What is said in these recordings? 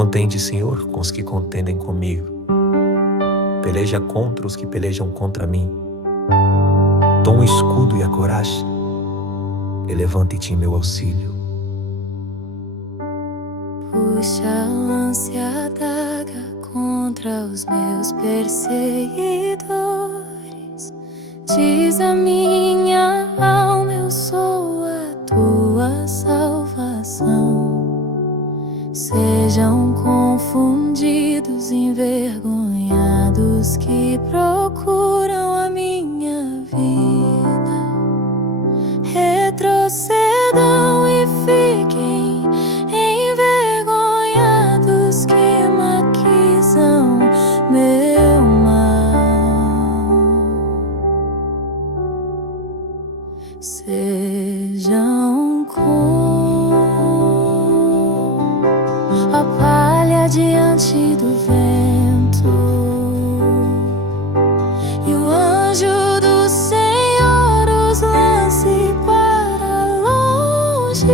Contende, Senhor, com os que contendem comigo. Peleja contra os que pelejam contra mim. Toma o escudo e a coragem, e levante-te em meu auxílio. Puxa a lança e a adaga contra os meus perseguidores. Diz a minha alma, eu sou a tua salvação. Sejam confundidos, envergonhados que procuram a minha vida. Retrocedam e fiquem envergonhados que maquisam meu mal. Sejam como a palha diante do vento, e o anjo do Senhor os lance para longe.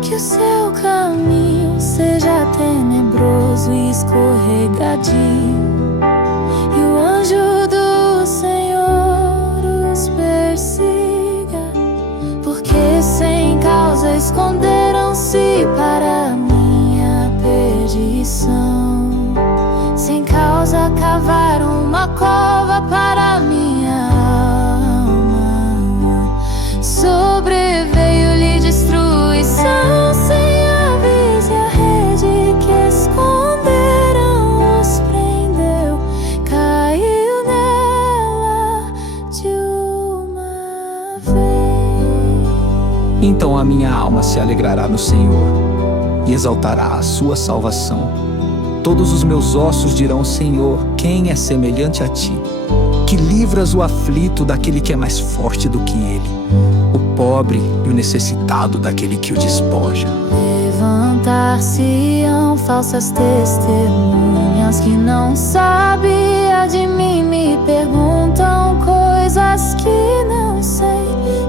Que o seu caminho seja tenebroso e escorregadio, e o anjo do Senhor os persiga, porque sem causa esconderam-se para minha perdição. Sem causa cavaram uma cova para minha alma. Sobreveio-lhe destruição sem aviso, e a rede que esconderam os prendeu. Caiu nela de uma vez. Então a minha alma se alegrará no Senhor e exaltará a sua salvação. Todos os meus ossos dirão: Senhor, quem é semelhante a ti? Que livras o aflito daquele que é mais forte do que ele, o pobre e o necessitado daquele que o despoja. Levantar-se-ão falsas testemunhas que não sabia de mim, me perguntam coisas que não sei.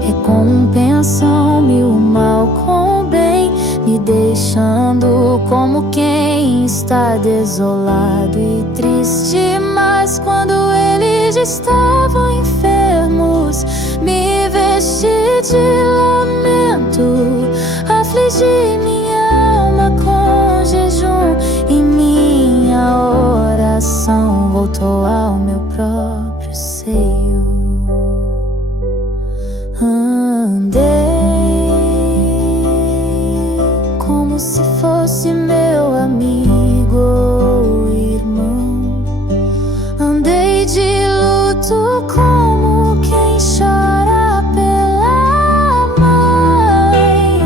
Recompensam-me o mal com o bem, me deixando como quem está desolado e triste. Mas quando eles estavam enfermos, me vesti de lamento, afligi minha alma com jejum, e minha oração voltou ao meu próprio seio. Andei como se fosse meu amigo ou irmão. Andei de luto como quem chora pela mãe.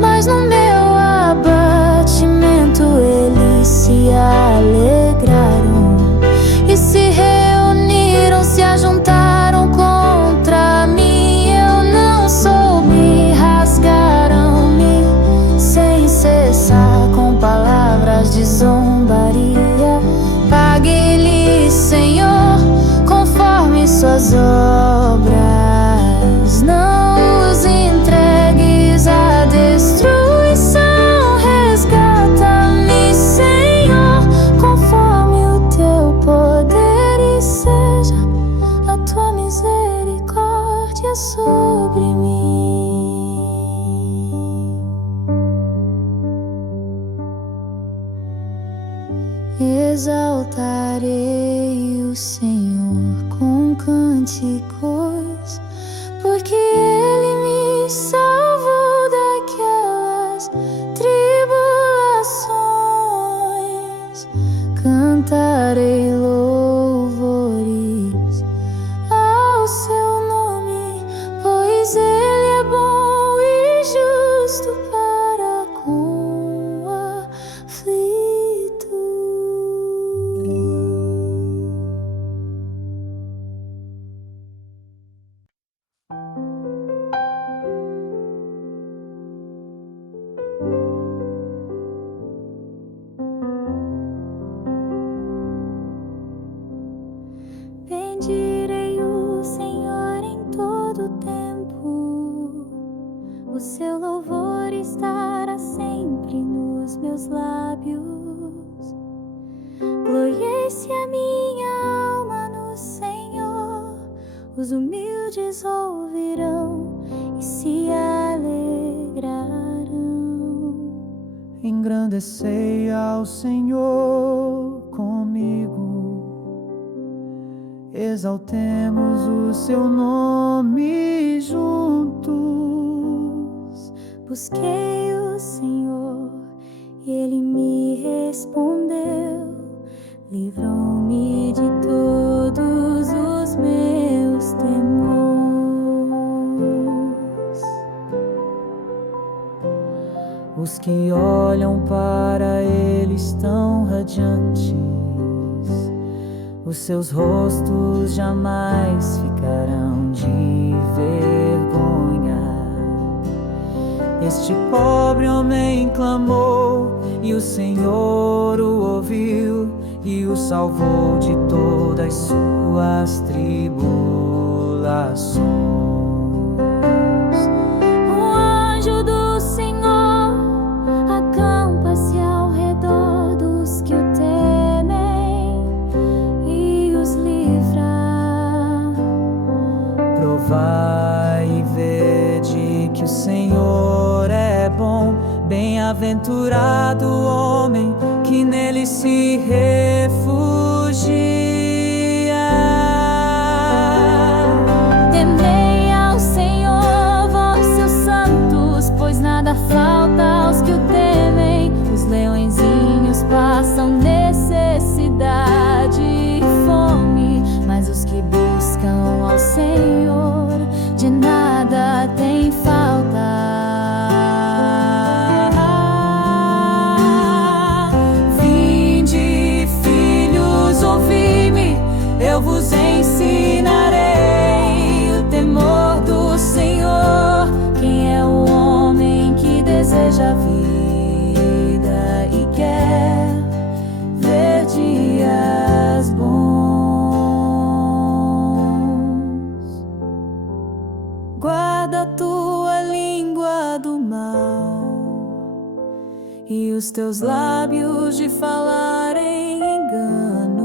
Mas no meu abatimento eles se alegraram e se reuniram, se ajuntaram contra mim. Eu não soube, rasgaram-me sem cessar com palavras de zombaria. Pague-lhe, Senhor, conforme suas obras. Não os entregues à destruição. Resgata-me, Senhor, conforme o teu poder, e seja a tua misericórdia sobre mim. Exaltarei o Senhor com cânticos, porque Ele me salvou daquelas tribulações. Cantarei louvores ao seu nome, pois Ele é bom e justo para com o aflito. Bendirei o Senhor em todo tempo, o seu louvor estará sempre no Fortalece a minha alma no Senhor. Os humildes ouvirão e se alegrarão. Engrandecei ao Senhor comigo, exaltemos o seu nome juntos. Busquei o Senhor e Ele me respondeu, livrou-me de todos os meus temores. Os que olham para Ele estão radiantes, os seus rostos jamais ficarão de vergonha. Este pobre homem clamou e o Senhor o ouviu e o salvou de todas as suas tribulações. O anjo do Senhor acampa-se ao redor dos que o temem e os livra. Provai e vede que o Senhor é bom. Bem-aventurado o homem que nele se refugia. Temei ao Senhor, vós seus santos, pois nada falta aos que o temem. Os leõezinhos passam necessidade e fome, mas os que buscam ao Senhor de nada tem falta. Eu vos ensinarei o temor do Senhor. Quem é o homem que deseja a vida e quer ver dias bons? Guarda a tua língua do mal e os teus lábios de falarem engano.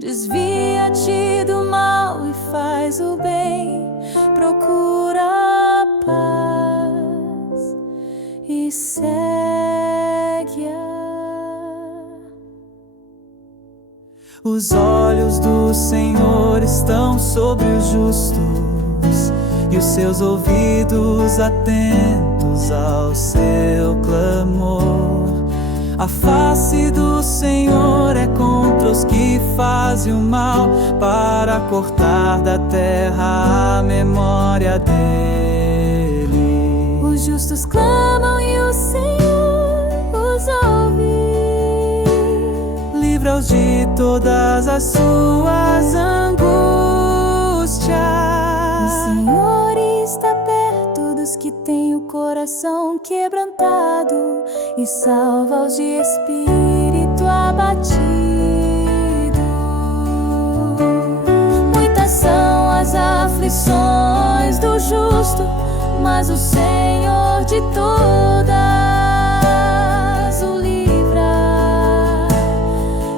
Desvia-te do mal e faz o bem, procura a paz e segue-a. Os olhos do Senhor estão sobre os justos e os seus ouvidos atentos ao seu clamor. A face do Senhor é contra os que fazem o mal, para cortar da terra a memória dele. Os justos clamam e o Senhor os ouve. Livra-os de todas as suas angústias. O Senhor está perto dos que têm o coração quebrantado e salva os de espírito abatido. Muitas são as aflições do justo, mas o Senhor de todas o livra.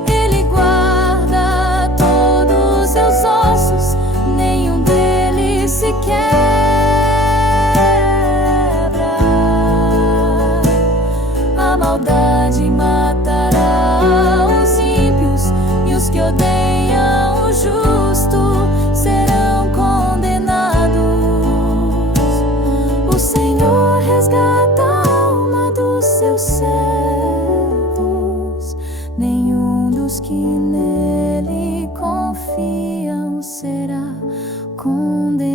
Ele guarda todos os seus ossos, nenhum deles se quebra. A maldade matará os ímpios e os que odeiam o justo serão condenados. O Senhor resgata a alma dos seus servos, nenhum dos que nele confiam será condenado.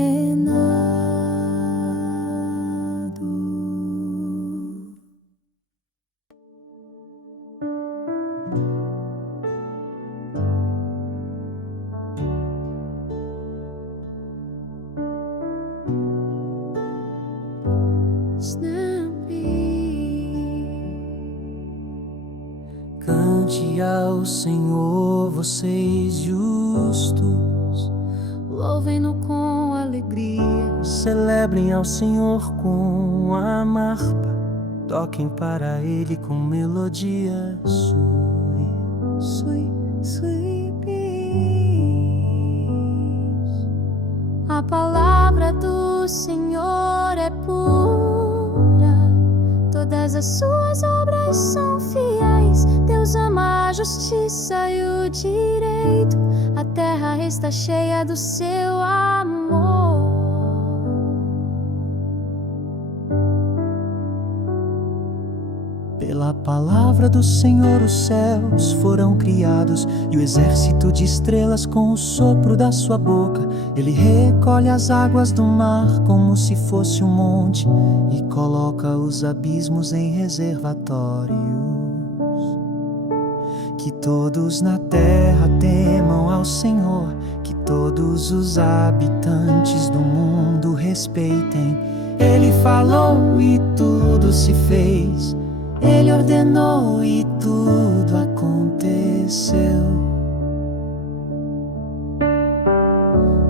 Cante ao Senhor, vocês justos, Louvem-no com alegria, celebrem ao Senhor com a harpa, toquem para Ele com melodias suaves. sweet peace. A palavra do Senhor é pura, todas as suas obras são fiéis. Deus ama a justiça e o direito, a terra está cheia do seu amor. Pela palavra do Senhor os céus foram criados, e o exército de estrelas com o sopro da sua boca. Ele recolhe as águas do mar como se fosse um monte, e coloca os abismos em reservatórios. Que todos na terra temam ao Senhor, que todos os habitantes do mundo respeitem. Ele falou e tudo se fez, Ele ordenou e tudo aconteceu.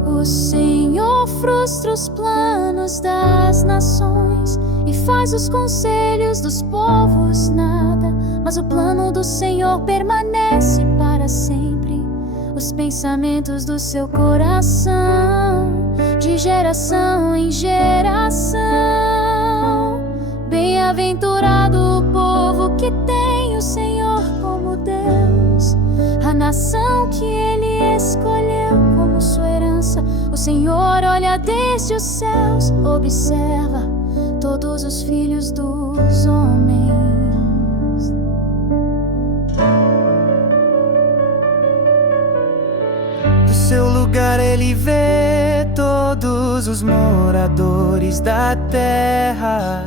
O Senhor frustra os planos das nações e faz os conselhos dos povos nada, mas o plano do Senhor permanece para sempre, os pensamentos do seu coração, de geração em geração. Bem-aventurado o povo que tem o Senhor como Deus, a nação que Ele escolheu como sua herança. O Senhor olha desde os céus, observa todos os filhos dos homens. Do seu lugar Ele vê todos os moradores da terra.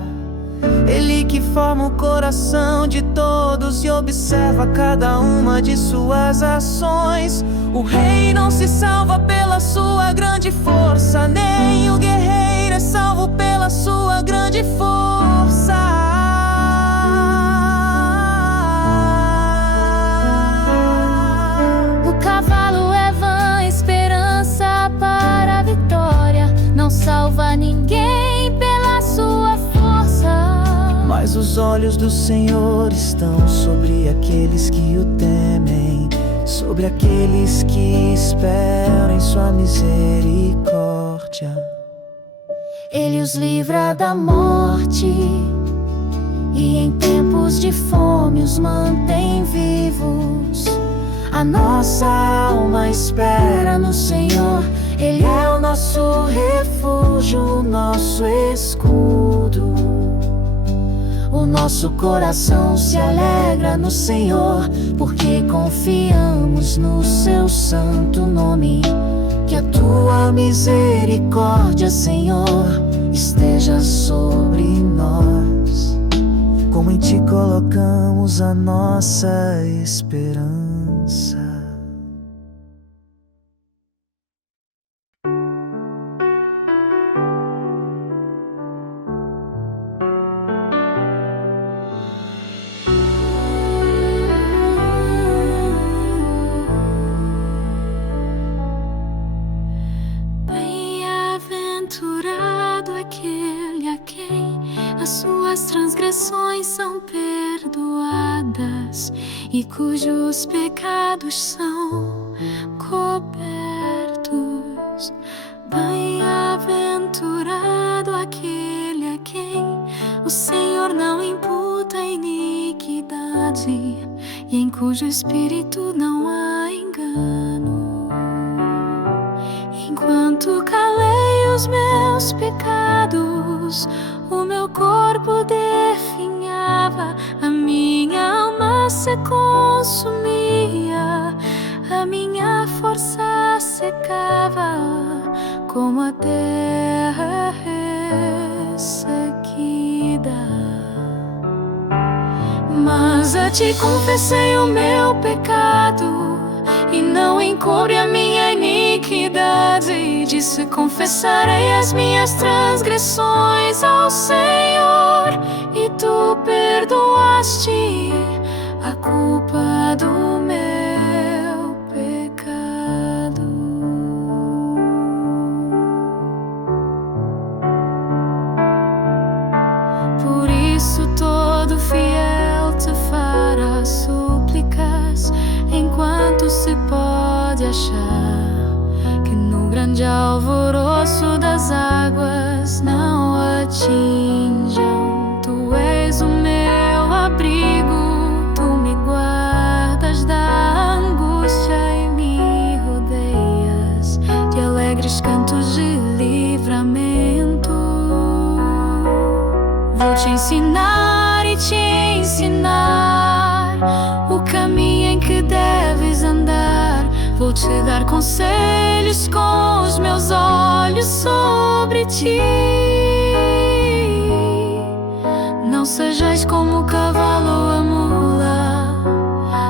Ele que forma o coração de todos e observa cada uma de suas ações. O rei não se salva pela sua grande força, nem o guerreiro é salvo pela sua grande força. O cavalo é vã esperança para a vitória, não salva ninguém pela sua força. Mas os olhos do Senhor estão sobre aqueles que o temem, sobre aqueles que esperam em sua misericórdia. Ele os livra da morte e em tempos de fome os mantém vivos. A nossa alma espera no Senhor, Ele é o nosso refúgio, o nosso escudo. O nosso coração se alegra no Senhor, porque confiamos no seu santo nome. Que a tua misericórdia, Senhor, esteja sobre nós, como em ti colocamos a nossa esperança. Bem-aventurado aquele a quem as suas transgressões são perdoadas e cujos pecados são cobertos. Bem-aventurado aquele a quem o Senhor não imputa iniquidade e em cujo espírito não há engano. Enquanto calei os meus pecados, o meu corpo definhava, a minha alma se consumia, a minha força secava como a terra ressequida. Mas a ti confessei o meu pecado e não encobre a minha iniquidade. Disse: confessarei as minhas transgressões ao Senhor, e tu perdoaste a culpa do meu pecado. Por isso todo fiel te fará súplicas em achar que no grande alvoroço das águas não atinjam. Tu és o meu abrigo, tu me guardas da angústia e me rodeias de alegres cantos de livramento. Vou te ensinar e te ensinar o caminho em que deves andar. Vou te dar conselhos com os meus olhos sobre ti. Não sejais como o cavalo ou a mula,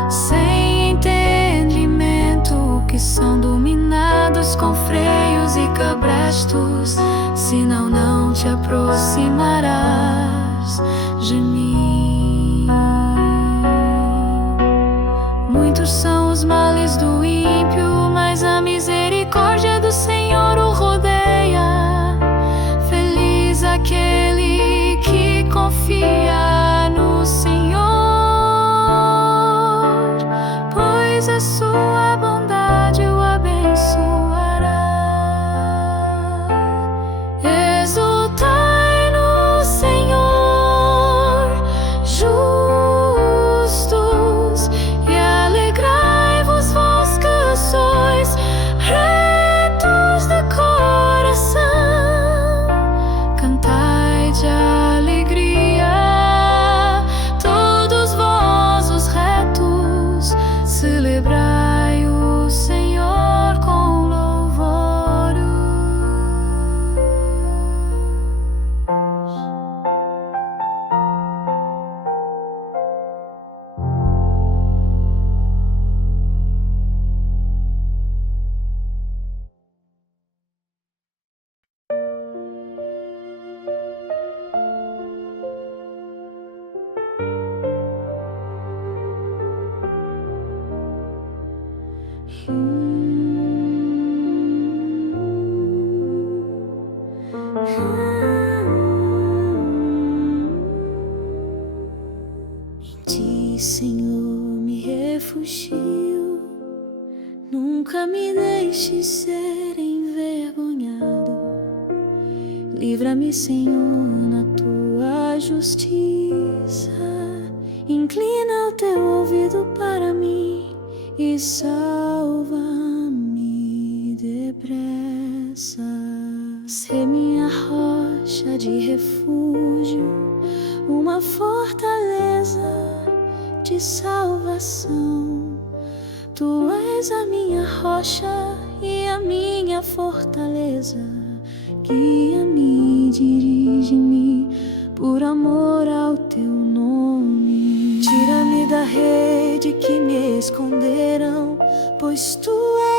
sem entendimento, que são dominados com freios e cabrestos, senão não te aproximarás de mim. Muitos são os males do ímpio, mas a misericórdia do Senhor o rodeia. Feliz aquele que confia no Senhor, pois a sua bondade o abençoará. Exultai no Senhor, justos, e alegrai-vos, vós que sois retos de coração. Cantai de alegria, todos vós os retos, celebrai o Senhor com louvores. Em ti, Senhor, me refugio, nunca me deixes ser envergonhado. Livra-me, Senhor, na tua justiça. Inclina o teu ouvido para mim e salva-me depressa. Sê minha rocha de refúgio, uma fortaleza de salvação. Tu és a minha rocha e a minha fortaleza. Guia-me, dirige-me por amor ao teu nome. Tira-me da rede que me esconderam, pois tu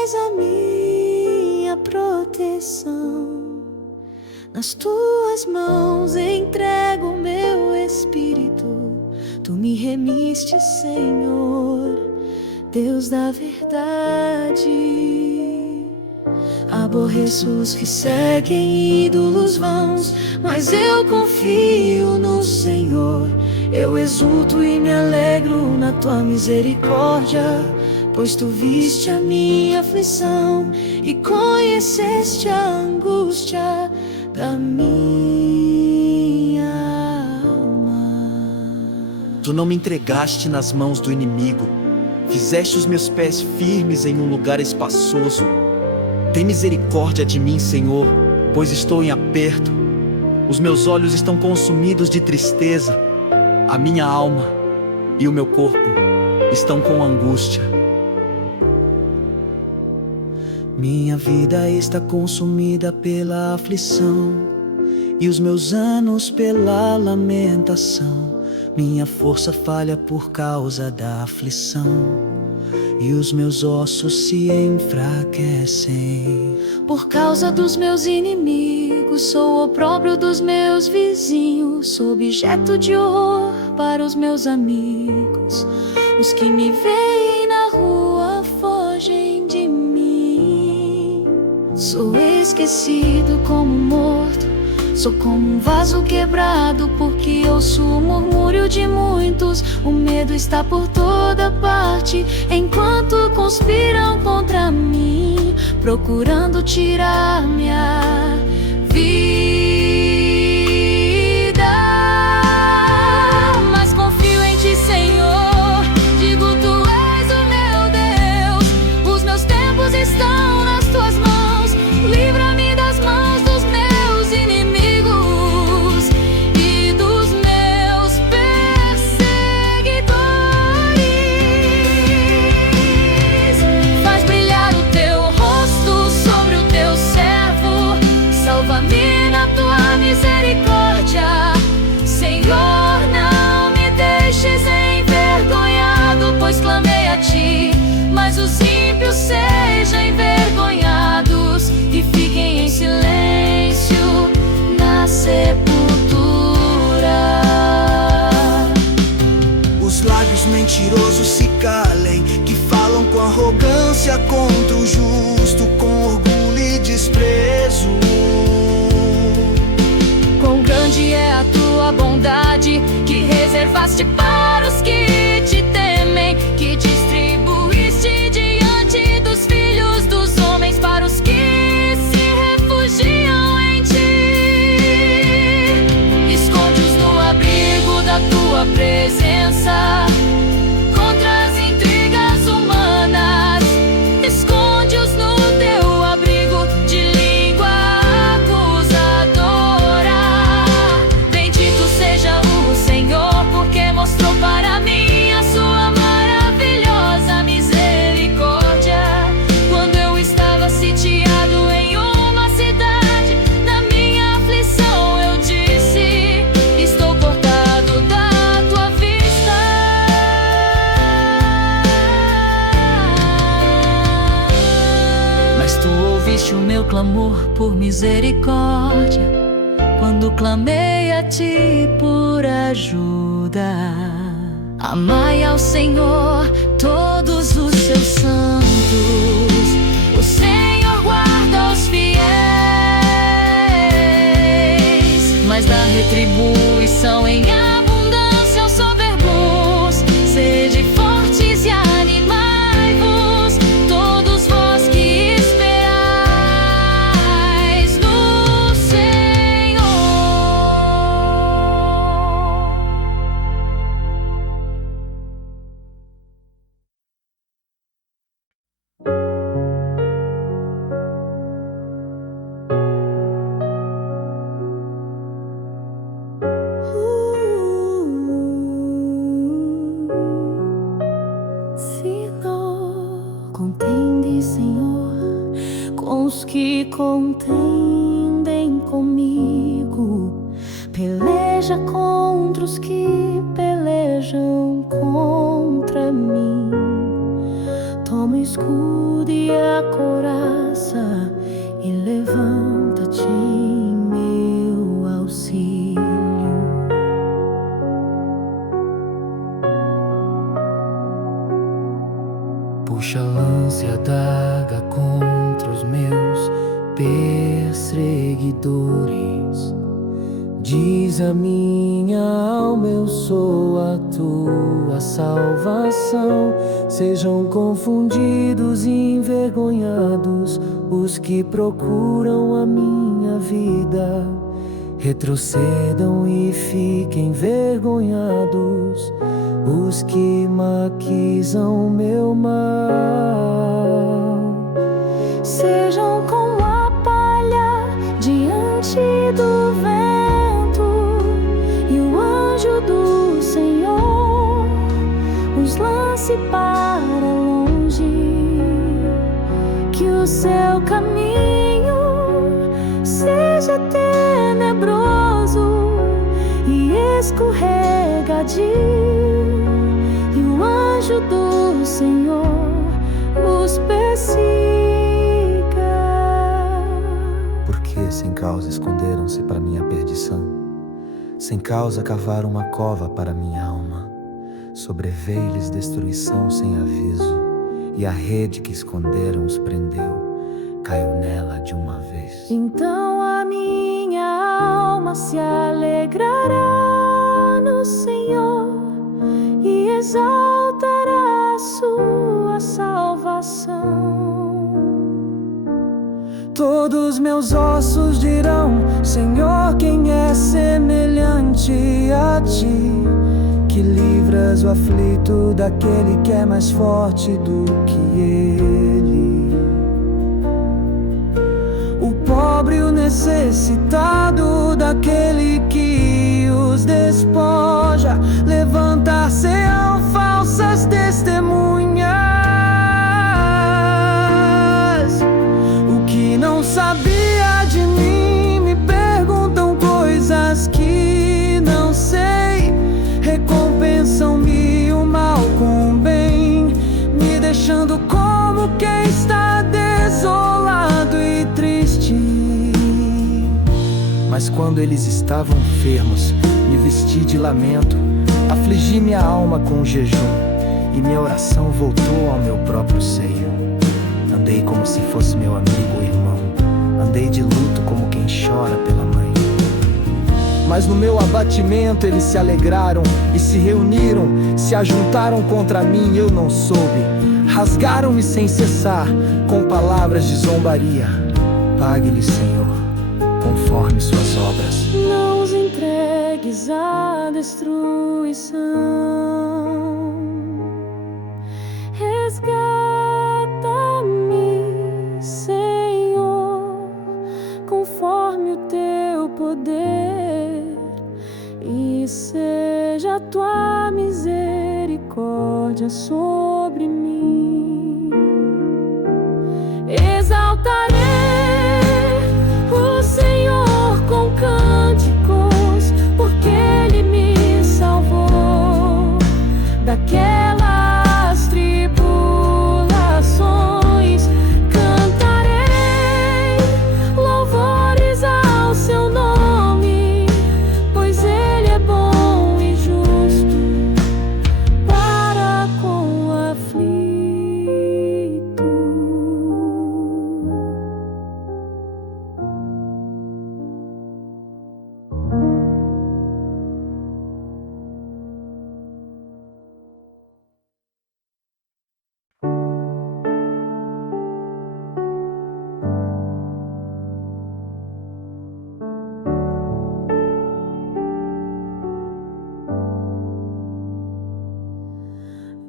és a minha proteção. Nas tuas mãos entrego o meu espírito. Tu me remiste, Senhor, Deus da verdade. Aborreço os que seguem ídolos vãos, mas eu confio no Senhor. Eu exulto e me alegro na tua misericórdia, pois tu viste a minha aflição e conheceste a angústia da minha alma. Tu não me entregaste nas mãos do inimigo, fizeste os meus pés firmes em um lugar espaçoso. Tem misericórdia de mim, Senhor, pois estou em aperto. Os meus olhos estão consumidos de tristeza. A minha alma e o meu corpo estão com angústia. Minha vida está consumida pela aflição e os meus anos pela lamentação. Minha força falha por causa da aflição e os meus ossos se enfraquecem. Por causa dos meus inimigos, sou opróbrio dos meus vizinhos, sou objeto de horror para os meus amigos. Os que me veem na rua fogem de mim. Sou esquecido como morto, Sou como um vaso quebrado, porque ouço o murmúrio de muitos. O medo está por toda parte, enquanto conspiram contra mim, procurando tirar minha vida. Mas confio em ti, Senhor. Digo, tu és o meu Deus. Os meus tempos estão nas tuas mãos. Livra-me das mãos dos meus inimigos e dos meus perseguidores. Faz brilhar o teu rosto sobre o teu servo. Salva-me na tua misericórdia. Senhor, não me deixes envergonhado, pois clamei a ti. Mas os ímpios sejam envergonhados e fiquem em silêncio na sepultura. Os lábios mentirosos se calem, que falam com arrogância contra o justo, com orgulho e desprezo. Quão grande é a tua bondade, que reservaste para os que te temem, que distribuíste diante dos filhos dos homens, para os que se refugiam em ti. Esconde-os no abrigo da tua presença, contra as intrigas humanas. Esconde-os no teu abrigo de língua acusadora. Bendito seja o Senhor, porque mostrou para mim a sua maravilhosa misericórdia. Quando eu estava sitiado em uma cidade, na minha aflição eu disse: estou cortado da tua vista. Mas tu ouviste o meu clamor por misericórdia, quando clamei a ti por ajuda. Amai ao Senhor todos os seus santos. O Senhor guarda os fiéis, mas dá retribuição em abundância aos soberbos. Sede fortes e animai-vos, todos vós que esperais no Senhor. Contende, Senhor, com os que contendem comigo. Peleja contra os que pelejam contra mim. Toma o escudo e a couraça e levanta-te em meu auxílio. Puxa a lança e a adaga contra os meus perseguidores. Diz a minha alma: eu sou a tua salvação. Sejam confundidos e envergonhados os que procuram a minha vida. Retrocedam e fiquem envergonhados os que maquisam meu mal. Sejam como a palha diante do vento, e o anjo do Senhor os lance para longe. Que o seu caminho seja tenebroso e escorregadio, e o anjo do Senhor os persiga. Por que sem causa esconderam-se para minha perdição? Sem causa cavaram uma cova para minha alma. Sobreveio-lhes destruição sem aviso, e a rede que esconderam os prendeu, caiu nela de uma vez. Então a minha alma se alegrará no Senhor e exaltará a sua salvação. Todos meus ossos dirão: Senhor, quem é semelhante a ti? Que livras o aflito daquele que é mais forte do que ele. O pobre e o necessitado daquele que os despoja. Levantar-se-ão falsas testemunhas. O que não sabia de mim me perguntam coisas que não sei. Recompensam-me o mal com o bem, me deixando como quem está desolado e triste. Mas quando eles estavam enfermos, me vesti de lamento, afligi minha alma com jejum, e minha oração voltou ao meu próprio seio. Andei como se fosse meu amigo ou irmão, andei de luto como quem chora pela mãe. Mas no meu abatimento eles se alegraram e se reuniram, se ajuntaram contra mim, eu não soube. Rasgaram-me sem cessar, com palavras de zombaria. Pague-lhe, Senhor, conforme suas obras. Não os entregues à destruição. Resgata-me, Senhor, conforme o teu poder, e seja a tua misericórdia sobre mim. Exaltarei o Senhor com cânticos, porque Ele me salvou daquelas tribulações. Cantarei louvores ao seu nome, pois Ele é bom e justo para com o aflito.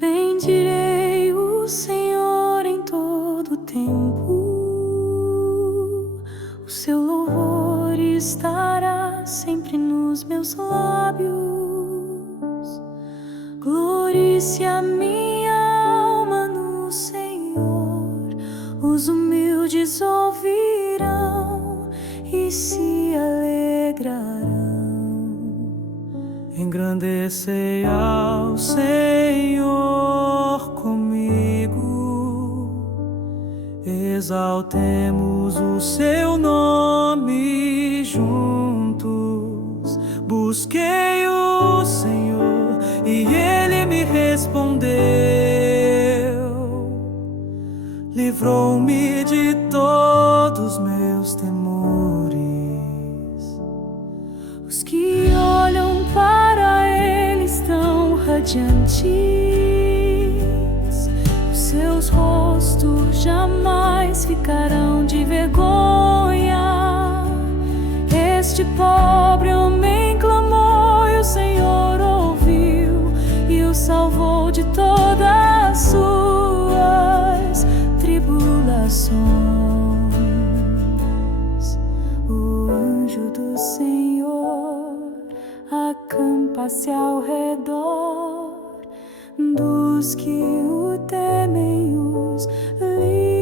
Bendirei o Senhor em todo tempo, o seu louvor estará sempre nos meus lábios. Glorice a minha alma no Senhor, os humildes ouvirão e se alegrarão. Engrandecei ao Senhor comigo, exaltemos o seu nome juntos. Busquei o Senhor e Ele me respondeu, livrou-me de todos meus temores. Os que olham para Ele estão radiantes, os seus rostos jamais ficarão de vergonha. Este pobre homem clamou e o Senhor ouviu e o salvou de todas as suas tribulações. O anjo do Senhor acampa-se ao redor dos que o temem, os livra.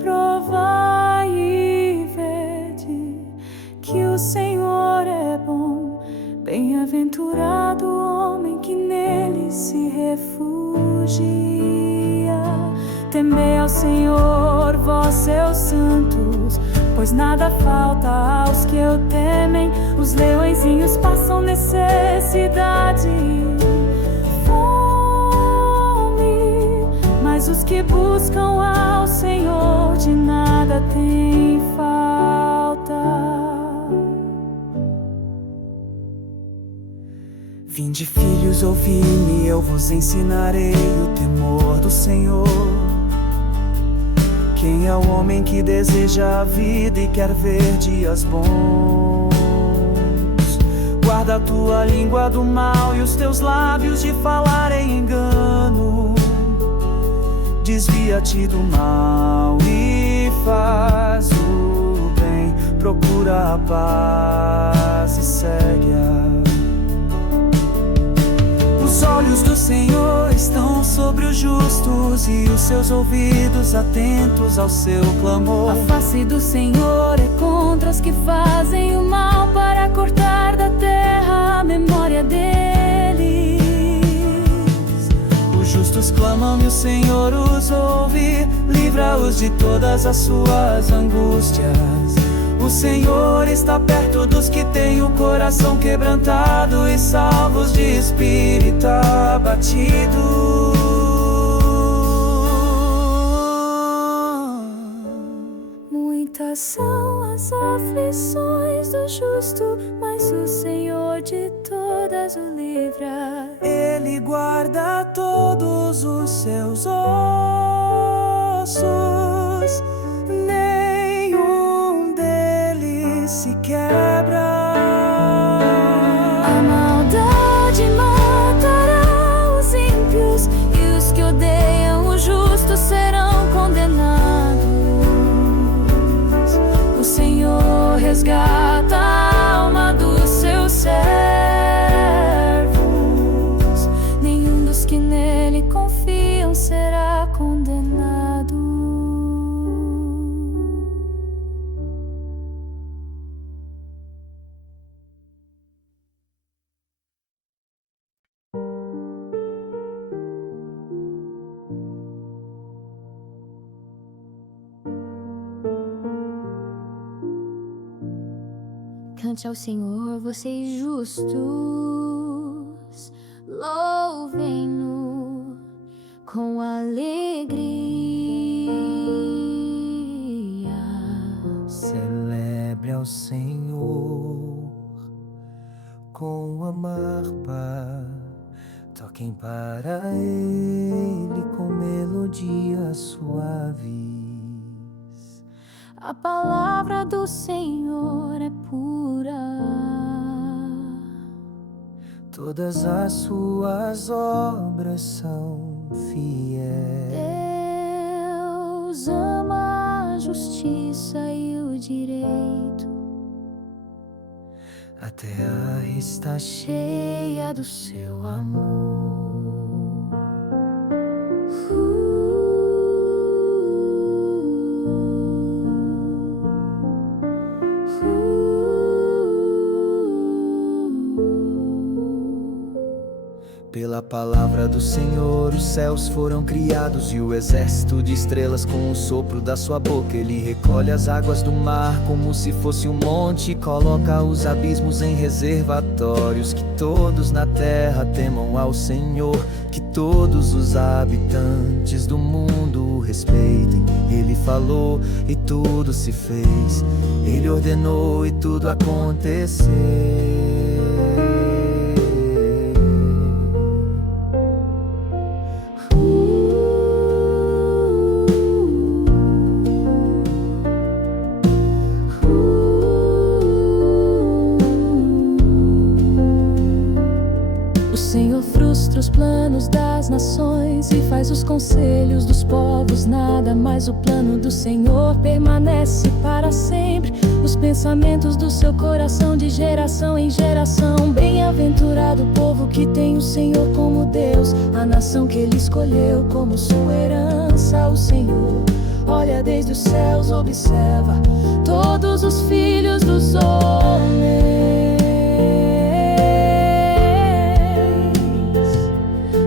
Provai e vede que o Senhor é bom. Bem-aventurado o homem que nele se refugia. Temei ao Senhor, vós seus santos, pois nada falta aos que o temem. Os leõezinhos passam necessidade, fome, mas os que buscam ao Senhor de nada têm falta. Vinde, filhos, ouvi-me, eu vos ensinarei o temor do Senhor. Quem é o homem que deseja a vida e quer ver dias bons? Guarda a tua língua do mal e os teus lábios de falar em engano. Desvia-te do mal e faz o bem. Procura a paz e segue-a. Os olhos do Senhor estão sobre os justos e os seus ouvidos atentos ao seu clamor. A face do Senhor é contra os que fazem o mal, para cortar da terra a memória deles. Os justos clamam e o Senhor os ouve, livra-os de todas as suas angústias. O Senhor está perto dos que têm o coração quebrantado e salvos de espírito abatido. Muitas são as aflições do justo, mas o Senhor de todas o livra. Ele guarda todos os seus ossos, nenhum deles se quebra. A maldade matará os ímpios, e os que odeiam o justo serão condenados. O Senhor resgata a alma dos seus servos, nenhum dos que nele confiam será condenado. Cante ao Senhor, vocês justos, louvem-no com alegria. Celebre ao Senhor com a harpa, toquem para Ele com melodias suaves. A palavra do Senhor é pura, Todas as suas obras são fiéis. Deus ama a justiça e o direito. A terra está cheia do seu amor. Pela palavra do Senhor os céus foram criados, e o exército de estrelas com o sopro da sua boca. Ele recolhe as águas do mar como se fosse um monte, e coloca os abismos em reservatórios. Que todos na terra temam ao Senhor, que todos os habitantes do mundo o respeitem. Ele falou e tudo se fez, ele ordenou e tudo aconteceu. O Senhor frustra os planos das nações e faz os conselhos dos povos nada, mas o plano do Senhor permanece para sempre. Os pensamentos do seu coração de geração em geração. Bem-aventurado o povo que tem o Senhor como Deus, a nação que ele escolheu como sua herança. O Senhor olha desde os céus, observa todos os filhos dos homens.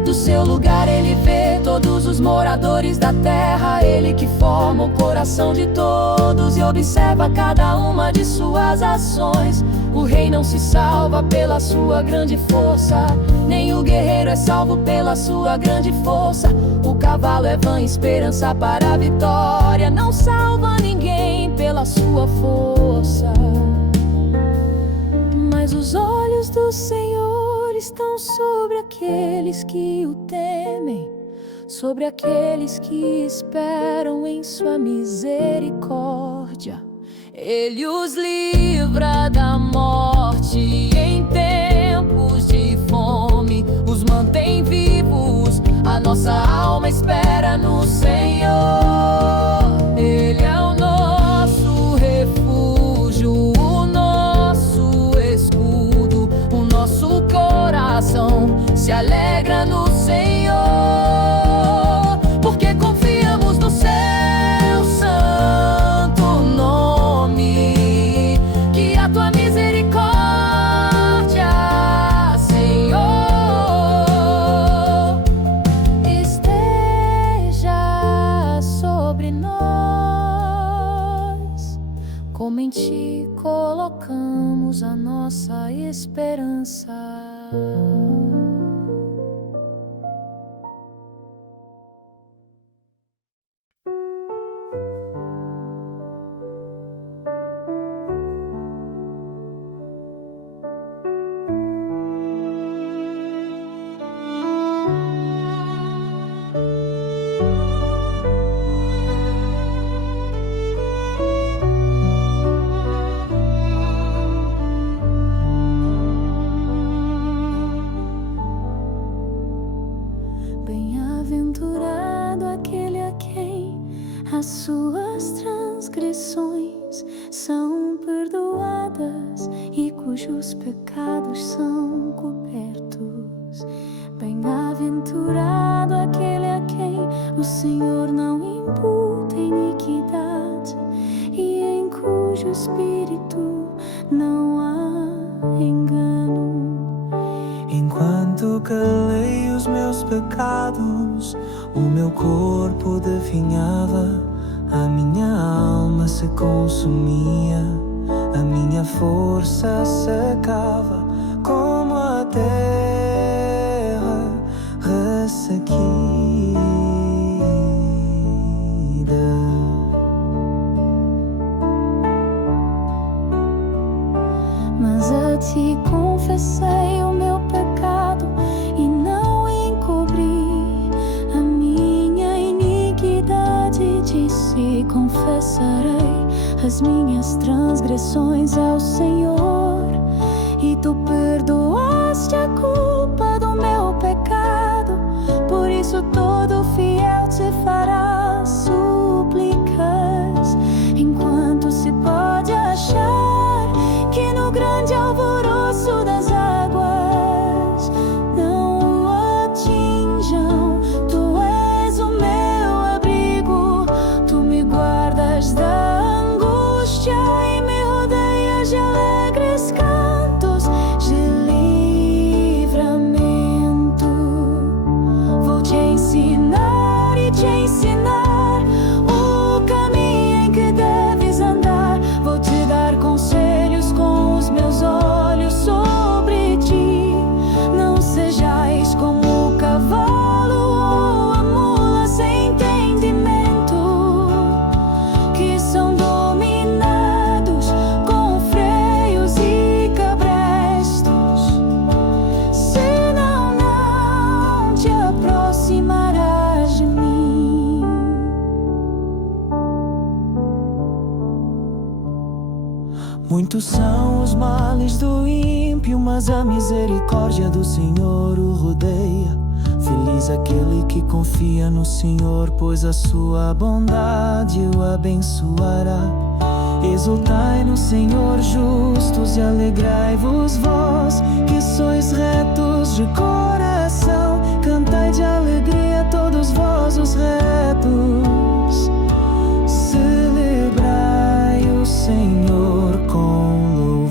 Do seu lugar ele vê todos os moradores da terra. Ele que forma o coração de todos e observa cada uma de suas ações. O rei não se salva pela sua grande força, nem o guerreiro é salvo pela sua grande força. O cavalo é vã esperança para a vitória, não salva ninguém pela sua força. Mas os olhos do Senhor estão aqueles que o temem, sobre aqueles que esperam em sua misericórdia. Ele os livra da morte em tempos de fome, os mantém vivos. A nossa alma espera no Senhor. Ele é o nosso refúgio, o nosso escudo. O nosso coração se alegra no Senhor, porque confiamos no seu santo nome. Que a tua misericórdia, Senhor, esteja sobre nós, como em ti colocamos a nossa esperança. Bem-aventurado aquele a quem as suas transgressões são perdoadas e cujos pecados são cobertos. Bem-aventurado aquele a quem o Senhor não imputa iniquidade e em cujo espírito não há engano. Enquanto calei os meus pecados, o meu corpo definhava, a minha alma se consumia, a minha força secava como a terra ressequida. Mas a ti confessei o meu pecado e não encobri a minha iniquidade. Disse: confessarei as minhas transgressões ao Senhor, e tu perdoaste a culpa do meu pecado. Por isso todo fiel te fará súplicas, enquanto se pode achar que no grande alvoroço das águas não o atinjam. Tu és o meu abrigo, tu me guardas da angústia e me rodeias de alegres cantos de livramento. Vou te ensinar e te ensinar o caminho em que deves andar. Vou te dar conselhos com os meus olhos sobre ti. Não sejais como o cavalo ou a mula sem entendimento, que são dominados com freios e cabrestos. Senão não te aproximarás de mim. Muitos são os males do ímpio, mas a misericórdia do Senhor o rodeia. Feliz aquele que confia no Senhor, pois a sua bondade o abençoará. Exultai no Senhor, justos, e alegrai-vos vós, que sois retos de coração. Cantai de alegria todos vós os retos. Celebrai o Senhor com louvores.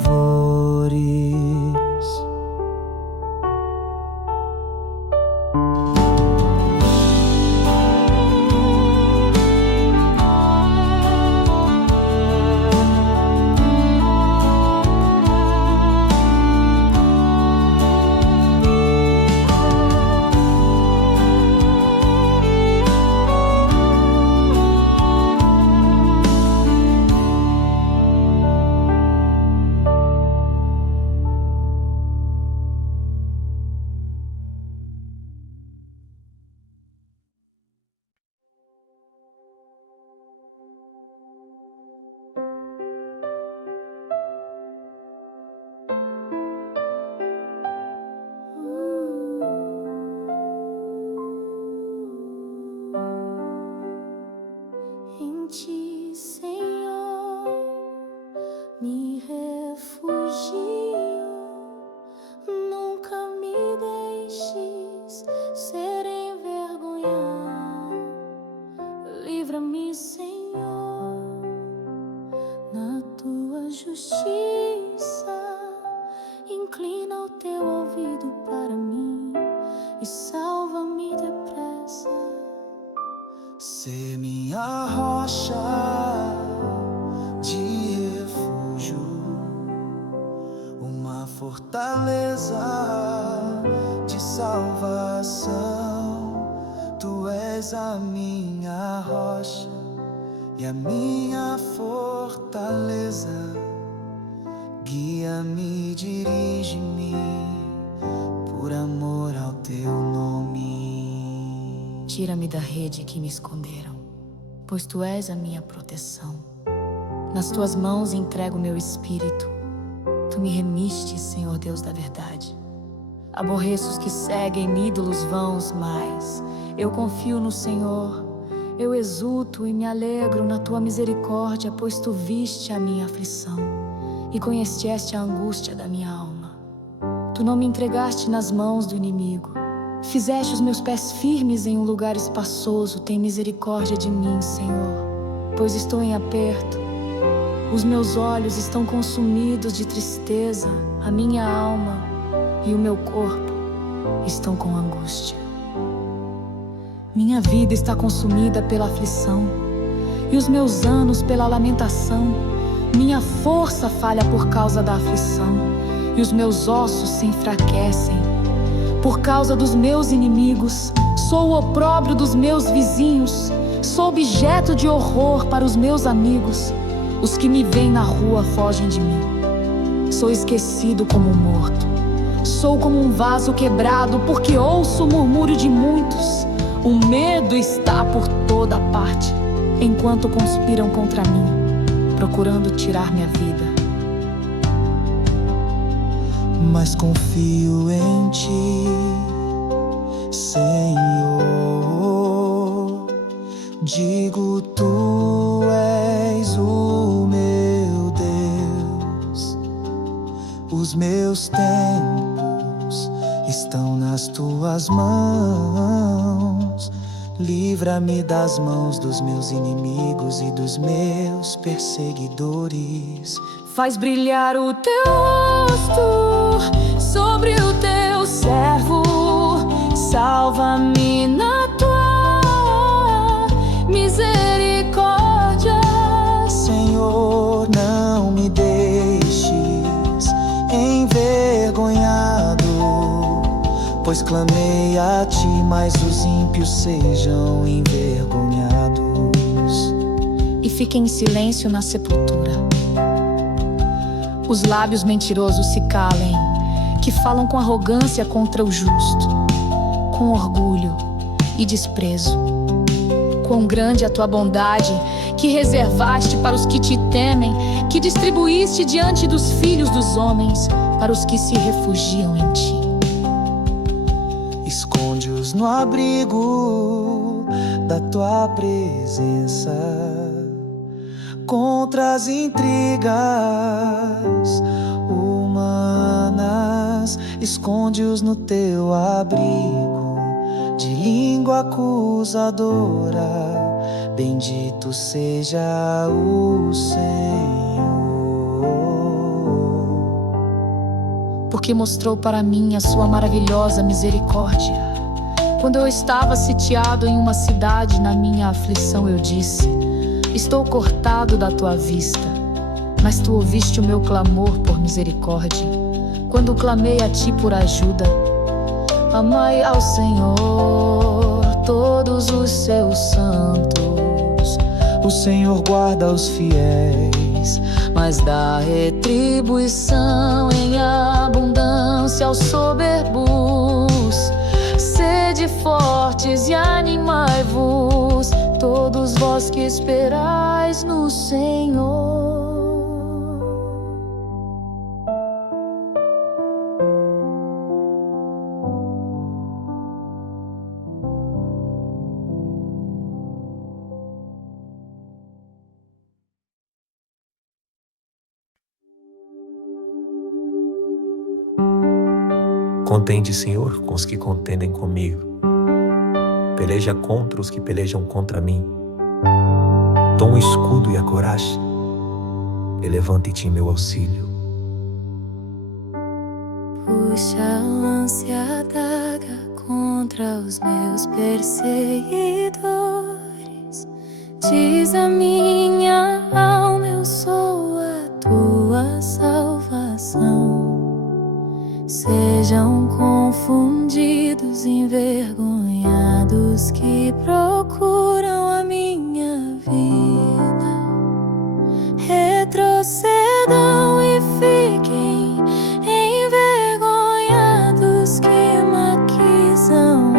justiça. Inclina o teu ouvido para mim e salva-me depressa. Ser minha rocha de refúgio, uma fortaleza de salvação. Tu és a minha rocha e a minha fortaleza. Guia-me, dirige-me por amor ao teu nome. Tira-me da rede que me esconderam, pois tu és a minha proteção. Nas tuas mãos entrego meu espírito. Tu me remiste, Senhor Deus da verdade. Aborreço os que seguem ídolos vãos, mas eu confio no Senhor. Eu exulto e me alegro na tua misericórdia, pois tu viste a minha aflição e conheceste a angústia da minha alma. Tu não me entregaste nas mãos do inimigo. Fizeste os meus pés firmes em um lugar espaçoso. Tem misericórdia de mim, Senhor, pois estou em aperto. Os meus olhos estão consumidos de tristeza. A minha alma e o meu corpo estão com angústia. Minha vida está consumida pela aflição e os meus anos pela lamentação. Minha força falha por causa da aflição e os meus ossos se enfraquecem por causa dos meus inimigos. Sou o opróbrio dos meus vizinhos, sou objeto de horror para os meus amigos. Os que me veem na rua fogem de mim. Sou esquecido como morto. Sou como um vaso quebrado, porque ouço o murmúrio de muitos. O medo está por toda parte, enquanto conspiram contra mim, procurando tirar minha vida. Mas confio em ti, Senhor. Digo, tu és o meu Deus. Os meus tempos estão nas tuas mãos. Livra-me das mãos dos meus inimigos e dos meus perseguidores. Faz brilhar o teu rosto sobre o teu servo. Salva-me na tua misericórdia. Senhor, não me deixes envergonhado, pois clamei a ti, mas os ímpios sejam envergonhados E fiquem em silêncio na sepultura. Os lábios mentirosos se calem, que falam com arrogância contra o justo, com orgulho e desprezo. Quão grande a tua bondade, que reservaste para os que te temem, que distribuíste diante dos filhos dos homens, para os que se refugiam em ti. Esconde-os no abrigo da tua presença, contra as intrigas humanas. Esconde-os no teu abrigo de língua acusadora. Bendito seja o Senhor, porque mostrou para mim a sua maravilhosa misericórdia. Quando eu estava sitiado em uma cidade, na minha aflição eu disse: estou cortado da tua vista. Mas tu ouviste o meu clamor por misericórdia, quando clamei a ti por ajuda. Amai ao Senhor todos os seus santos. o Senhor guarda os fiéis, mas dá retribuição em abundância aos soberbos. Sede fortes e animai-vos, todos vós que esperais no Senhor. Contende, Senhor, com os que contendem comigo. Peleja contra os que pelejam contra mim. Dom o escudo e a coragem. E levante-te em meu auxílio. puxa a lança e a adaga contra os meus perseguidores. Diz a minha alma: eu sou a tua salvação. Sejam confundidos, envergonhados que procuram a minha vida. Retrocedam e fiquem envergonhados que maquisam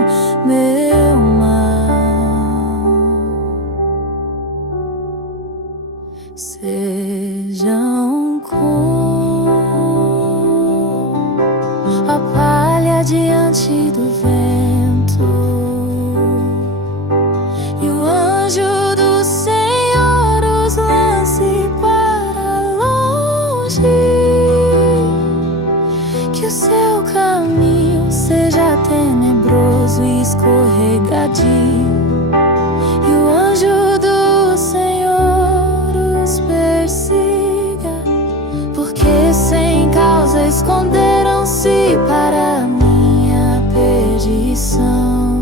meu mal. Sejam como a palha diante do vento, e o anjo do Senhor os lance para longe. Que o seu caminho seja tenebroso e escorregadio, e o anjo do Senhor os persiga, porque sem causa esconderam-se para minha perdição.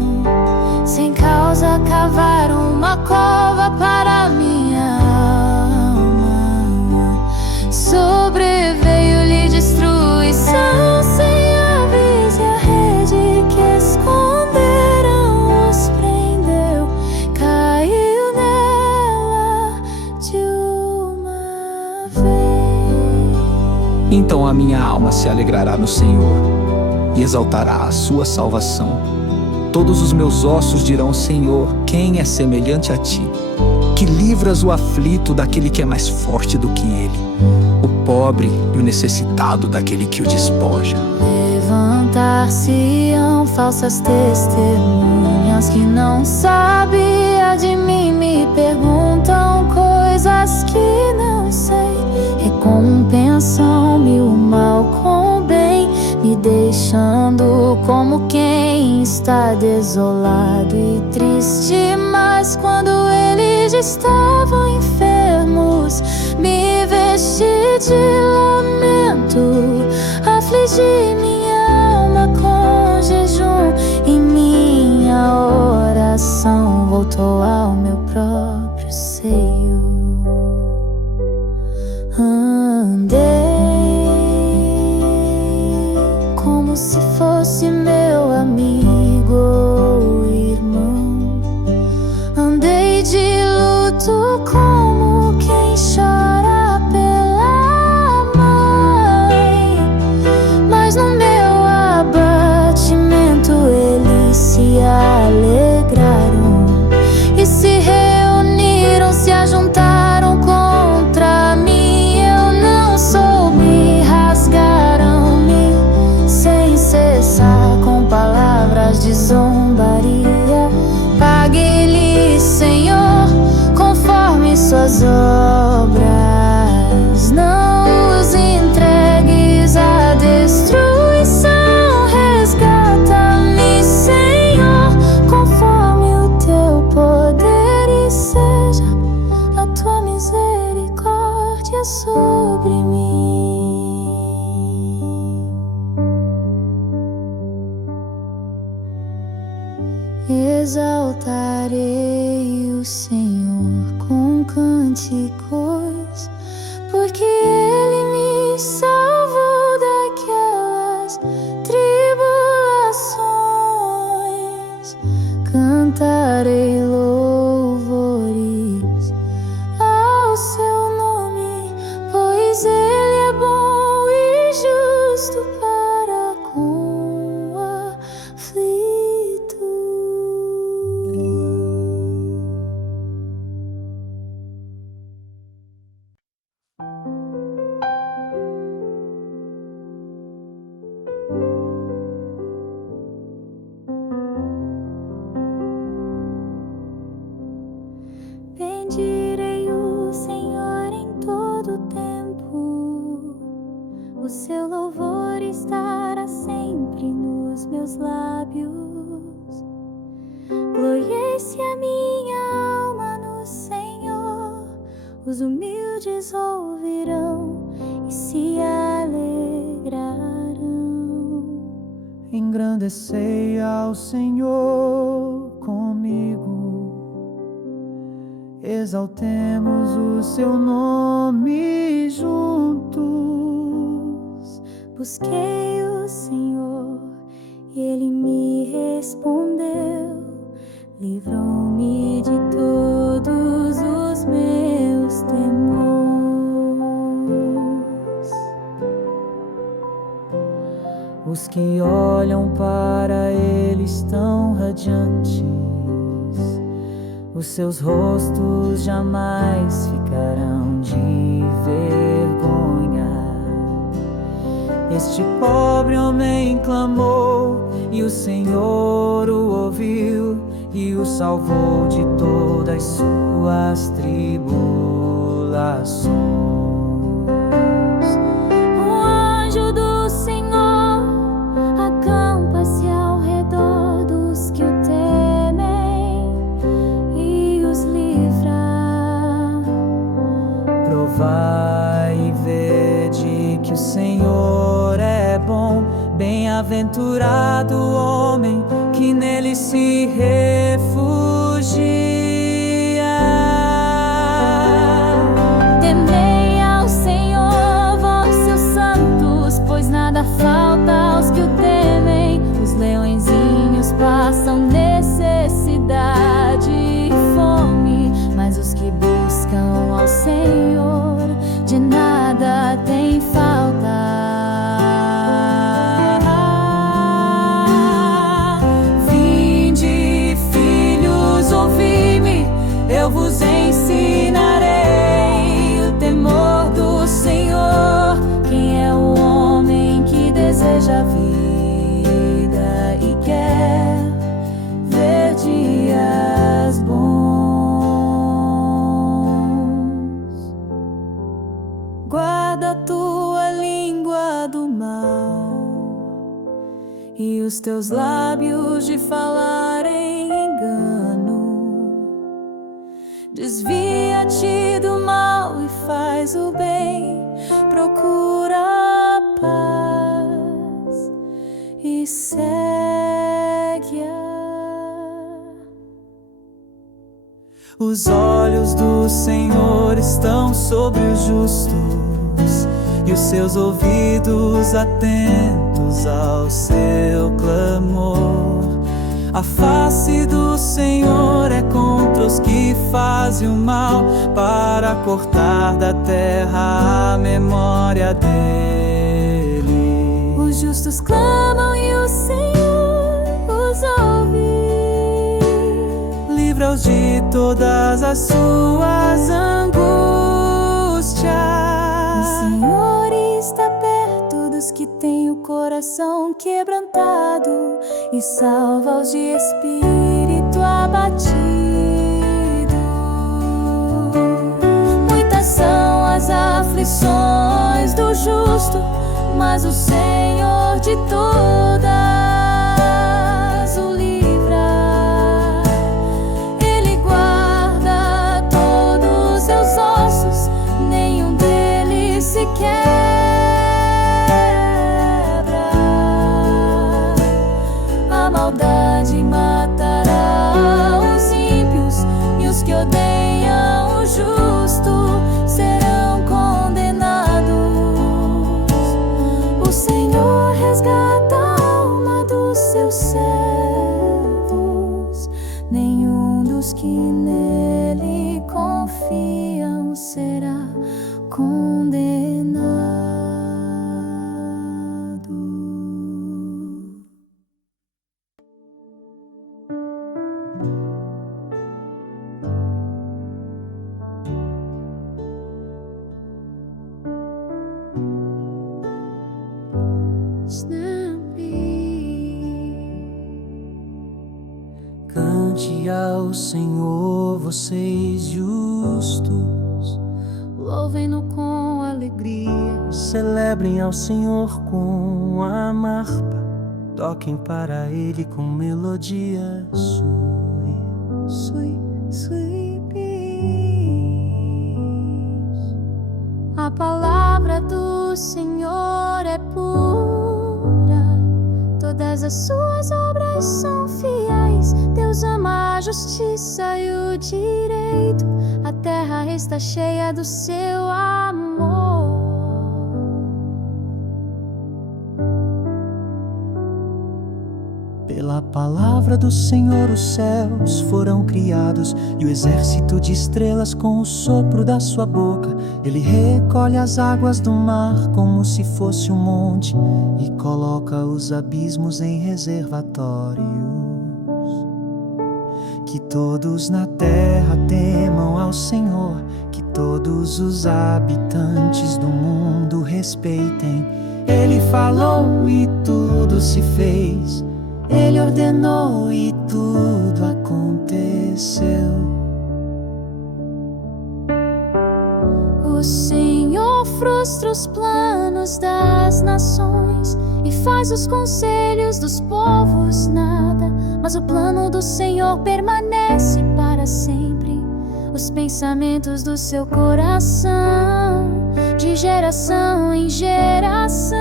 Sem causa cavaram uma cova para minha alma. Sobreveio-lhe destruição sem aviso, e a rede que esconderam os prendeu. Caiu nela de uma vez. Então a minha alma se alegrará no Senhor e exaltará a sua salvação. Todos os meus ossos dirão: Senhor, quem é semelhante a ti? Que livras o aflito daquele que é mais forte do que ele, o pobre e o necessitado daquele que o despoja. Levantar-se-ão falsas testemunhas que não sabia de mim, me perguntam coisas que não sei. Recompensam-me o mal com o bem, me deixando como quem está desolado e triste. Mas quando eles estavam enfermos, me vesti de lamento, afligi minha alma com jejum, e minha oração voltou ao meu próprio seio. Andei como se fosse meu amigo ou irmão. Andei de luto como quem chora pela mãe. Mas no meu abatimento eles se alegraram e se reuniram, se ajuntaram contra mim. Eu não soube, rasgaram-me sem cessar com palavras de zombaria. Pague-lhe, Senhor, conforme suas obras. Não os entregues à destruição. Resgata-me, Senhor, conforme o teu poder, e seja a tua misericórdia sobre mim. Exaltarei o Senhor com cânticos, porque Ele me salvou daquelas tribulações. Cantarei louvores ao seu nome, pois Ele é bom e justo para com o aflito. Bendirei o Senhor em todo tempo, o seu louvor estará sempre nos meus lábios. Gloriei-se a minha alma no Senhor, os humildes ouvirão e se alegrarão. bendecei ao Senhor comigo. Exaltemos o seu nome juntos. Busquei o Senhor e Ele me respondeu. Livrou-me de todos os meus temores. Os que olham para Ele estão radiantes. Os seus rostos jamais ficarão de vergonha. Este pobre homem clamou e o Senhor o ouviu e o salvou de todas as suas tribulações. O anjo do Senhor acampa-se ao redor dos que o temem e os livra. Provai e vede que o Senhor é bom. Bem-aventurado o homem que nele se refugia. Temei ao Senhor, vós seus santos, pois nada falta aos que o temem. Os leõezinhos passam necessidade e fome, mas os que buscam ao Senhor de nada tem falta. Eu vos ensinarei o temor do Senhor. Quem é o homem que deseja a vida e quer ver dias bons? Guarda a tua língua do mal e os teus lábios de falarem engano. Desvia-te do mal e faz o bem. Procura a paz e segue-a. Os olhos do Senhor estão sobre os justos e os seus ouvidos atentos ao seu clamor. A face do Senhor é contra os que fazem o mal, para cortar da terra a memória dele. Os justos clamam e o Senhor os ouve. Livra-os de todas as suas angústias. O Senhor está perto dos que têm o coração quebrantado e salva os de espírito abatido. Muitas são as aflições do justo, mas o Senhor de todas o livra. Ele guarda todos os seus ossos, nenhum deles se quebra. A maldade matará os ímpios e os que odeiam o justo serão condenados. O Senhor resgata a alma dos seus servos. Nenhum dos que nele confiam será condenado. Cante ao Senhor, vocês justos, Louvem-no com alegria. celebrem ao Senhor com a harpa, toquem para Ele com melodia. Sweet peace. A palavra do Senhor é pura, todas as suas tuas obras são fiéis. Deus ama a justiça e o direito. A terra está cheia do seu amor. Pela palavra do Senhor os céus foram criados, e o exército de estrelas com o sopro da sua boca. Ele recolhe as águas do mar como se fosse um monte, e coloca os abismos em reservatórios. Que todos na terra temam ao Senhor, que todos os habitantes do mundo respeitem. Ele falou e tudo se fez. Ele ordenou e tudo aconteceu. O Senhor frustra os planos das nações e faz os conselhos dos povos nada. Mas o plano do Senhor permanece para sempre. Os pensamentos do seu coração, de geração em geração.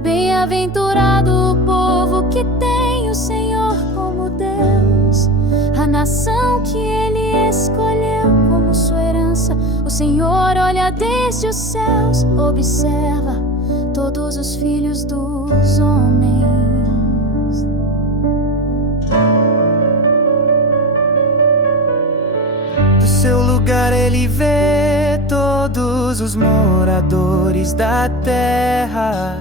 Bem-aventurado o povo que tem o Senhor como Deus, a nação que Ele escolheu como sua herança. O Senhor olha desde os céus, observa todos os filhos dos homens. Do seu lugar Ele vê todos os moradores da terra.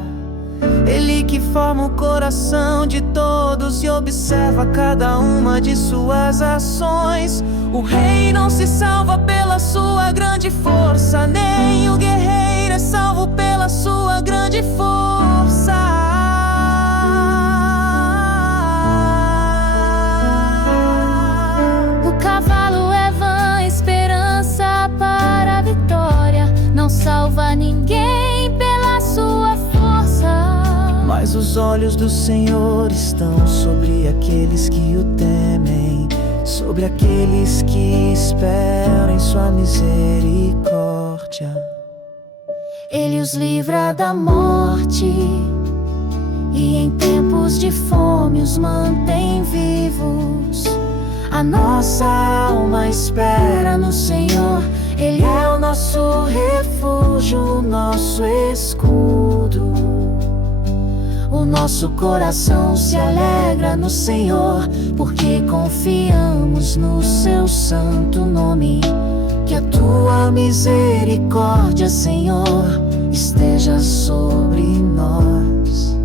Ele que forma o coração de todos e observa cada uma de suas ações. O rei não se salva pela sua grande força, nem o guerreiro é salvo pela sua grande força. O cavalo é vã esperança para a vitória, não salva ninguém pela sua força. Mas os olhos do Senhor estão sobre aqueles que o temem, sobre aqueles que esperam em sua misericórdia. Ele os livra da morte e em tempos de fome os mantém vivos. A nossa alma espera no Senhor. Ele é o nosso refúgio, o nosso escudo. O nosso coração se alegra no Senhor, porque confiamos no seu santo nome. Que a tua misericórdia, Senhor, esteja sobre nós,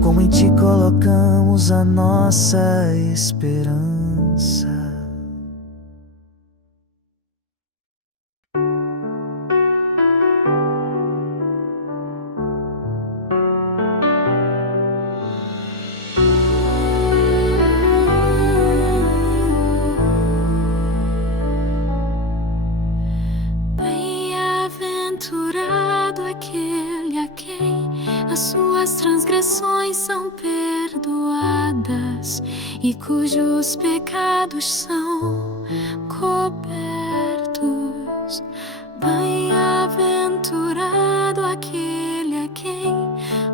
como em ti colocamos a nossa esperança. Bem-aventurado aquele a quem as suas transgressões são perdoadas e cujos pecados são cobertos. Bem-aventurado aquele a quem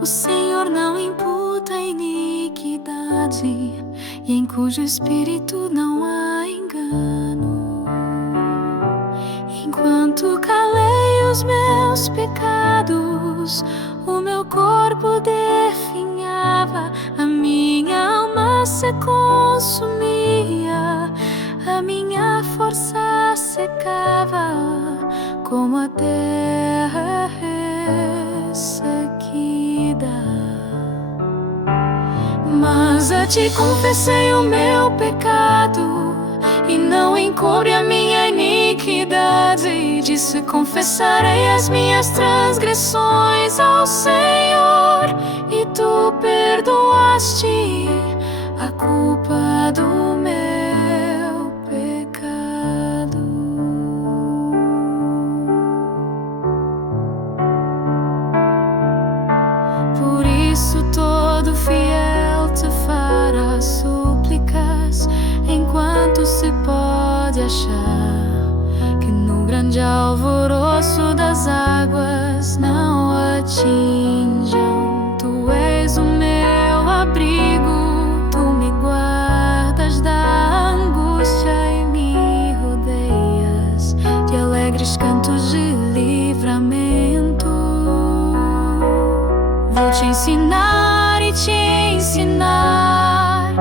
o Senhor não imputa iniquidade e em cujo espírito não há engano. Enquanto calei os meus pecados, o meu corpo definhava, a minha alma se consumia, a minha força secava como a terra ressequida. Mas a ti confessei o meu pecado e não encobre a minha iniquidade. Disse: confessarei as minhas transgressões ao Senhor, e tu perdoaste a culpa do meu pecado. Por isso todo fiel te fará súplicas, enquanto se pode achar que no grande alvoroço das águas não atinjam. Tu és o meu abrigo vou te ensinar e te ensinar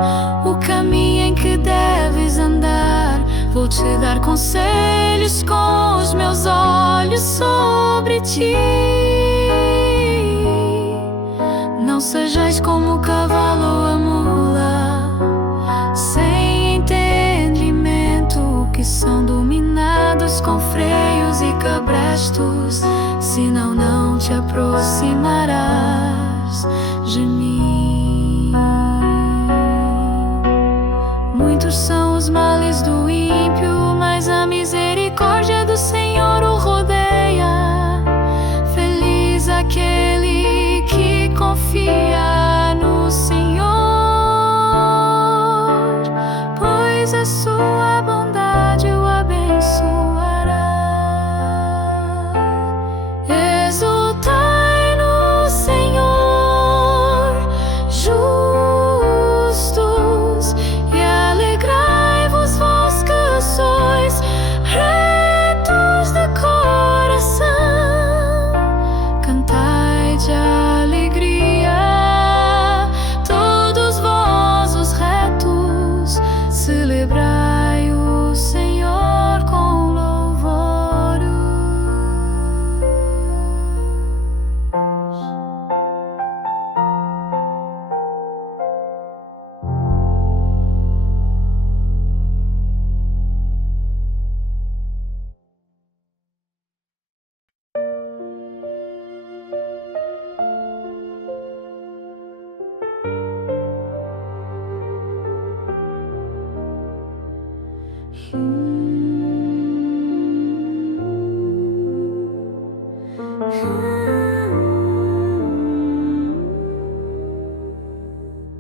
o caminho em que deves andar. Vou te dar conselhos com os meus olhos sobre ti. Não sejais como o cavalo ou a mula, sem entendimento, que são dominados com freios e cabrestos, senão não te aproximarás de mim. Muitos são os males do ímpio, mas a misericórdia do Senhor o rodeia. Feliz aquele que confia no Senhor, pois a sua bondade o abençoará. Exultai no Senhor, justos, e alegrai-vos, vós que sois retos de coração. Cantai de alegria, todos vós os retos, celebrai o Senhor com louvores.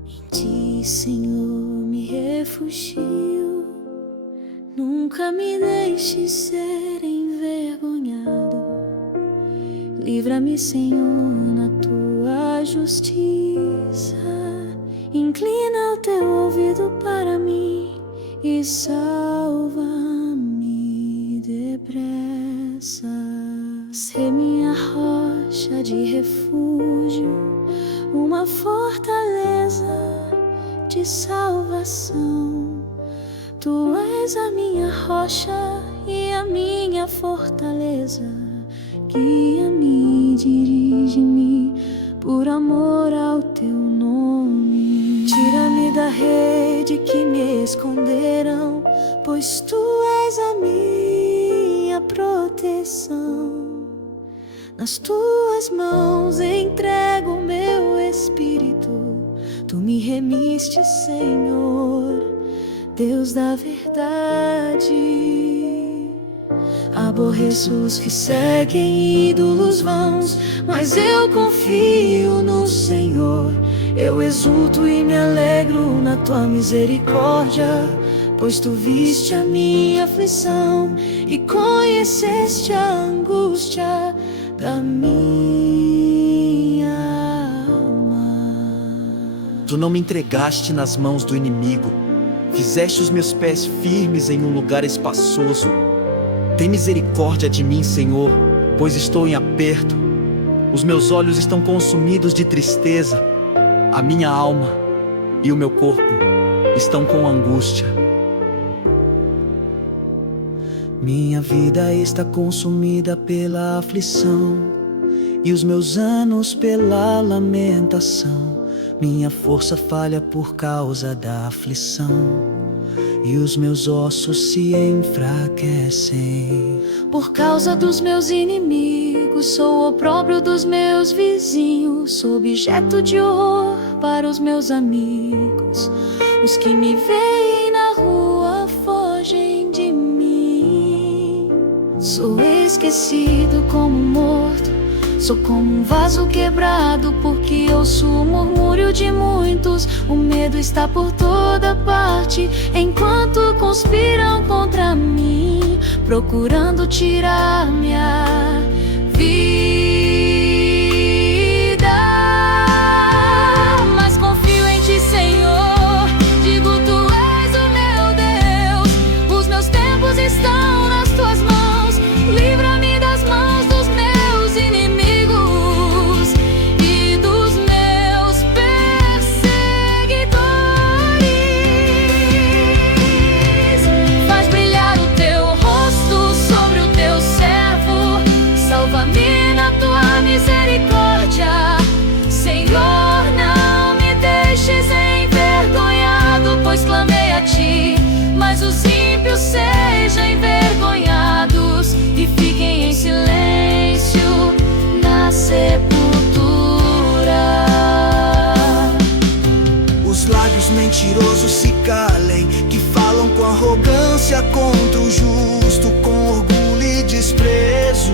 Em ti, Senhor, me refugio, nunca me deixes ser envergonhado. Livra-me, Senhor, na tua justiça. Inclina o teu ouvido para mim e salva-me depressa. Sê minha rocha de refúgio, uma fortaleza de salvação. Tu és a minha rocha e a minha fortaleza. Guia-me, dirige-me por amor ao teu nome. Tira-me da rede que me esconderam, pois tu és a minha proteção. Nas tuas mãos entrego o meu espírito. Tu me remiste, Senhor, Deus da verdade. Aborreço os que seguem ídolos vãos, mas eu confio no Senhor. Eu exulto e me alegro na tua misericórdia, pois tu viste a minha aflição e conheceste a angústia da minha alma. Tu não me entregaste nas mãos do inimigo, fizeste os meus pés firmes em um lugar espaçoso. Tem misericórdia de mim, Senhor, pois estou em aperto. Os meus olhos estão consumidos de tristeza. A minha alma e o meu corpo estão com angústia. Minha vida está consumida pela aflição e os meus anos pela lamentação. Minha força falha por causa da aflição e os meus ossos se enfraquecem. Por causa dos meus inimigos, sou opróbrio dos meus vizinhos, sou objeto de horror para os meus amigos. Os que me veem na rua fogem de mim. Sou esquecido como morto, sou como um vaso quebrado, porque ouço o murmúrio de muitos. O medo está por toda parte, enquanto conspiram contra mim, procurando tirar minha vida. Mas confio em ti, Senhor, digo tu és o meu Deus. Os meus tempos estão nas tuas mãos, livra-me das mãos dos meus inimigos e dos os mentirosos se calem, que falam com arrogância contra o justo, com orgulho e desprezo.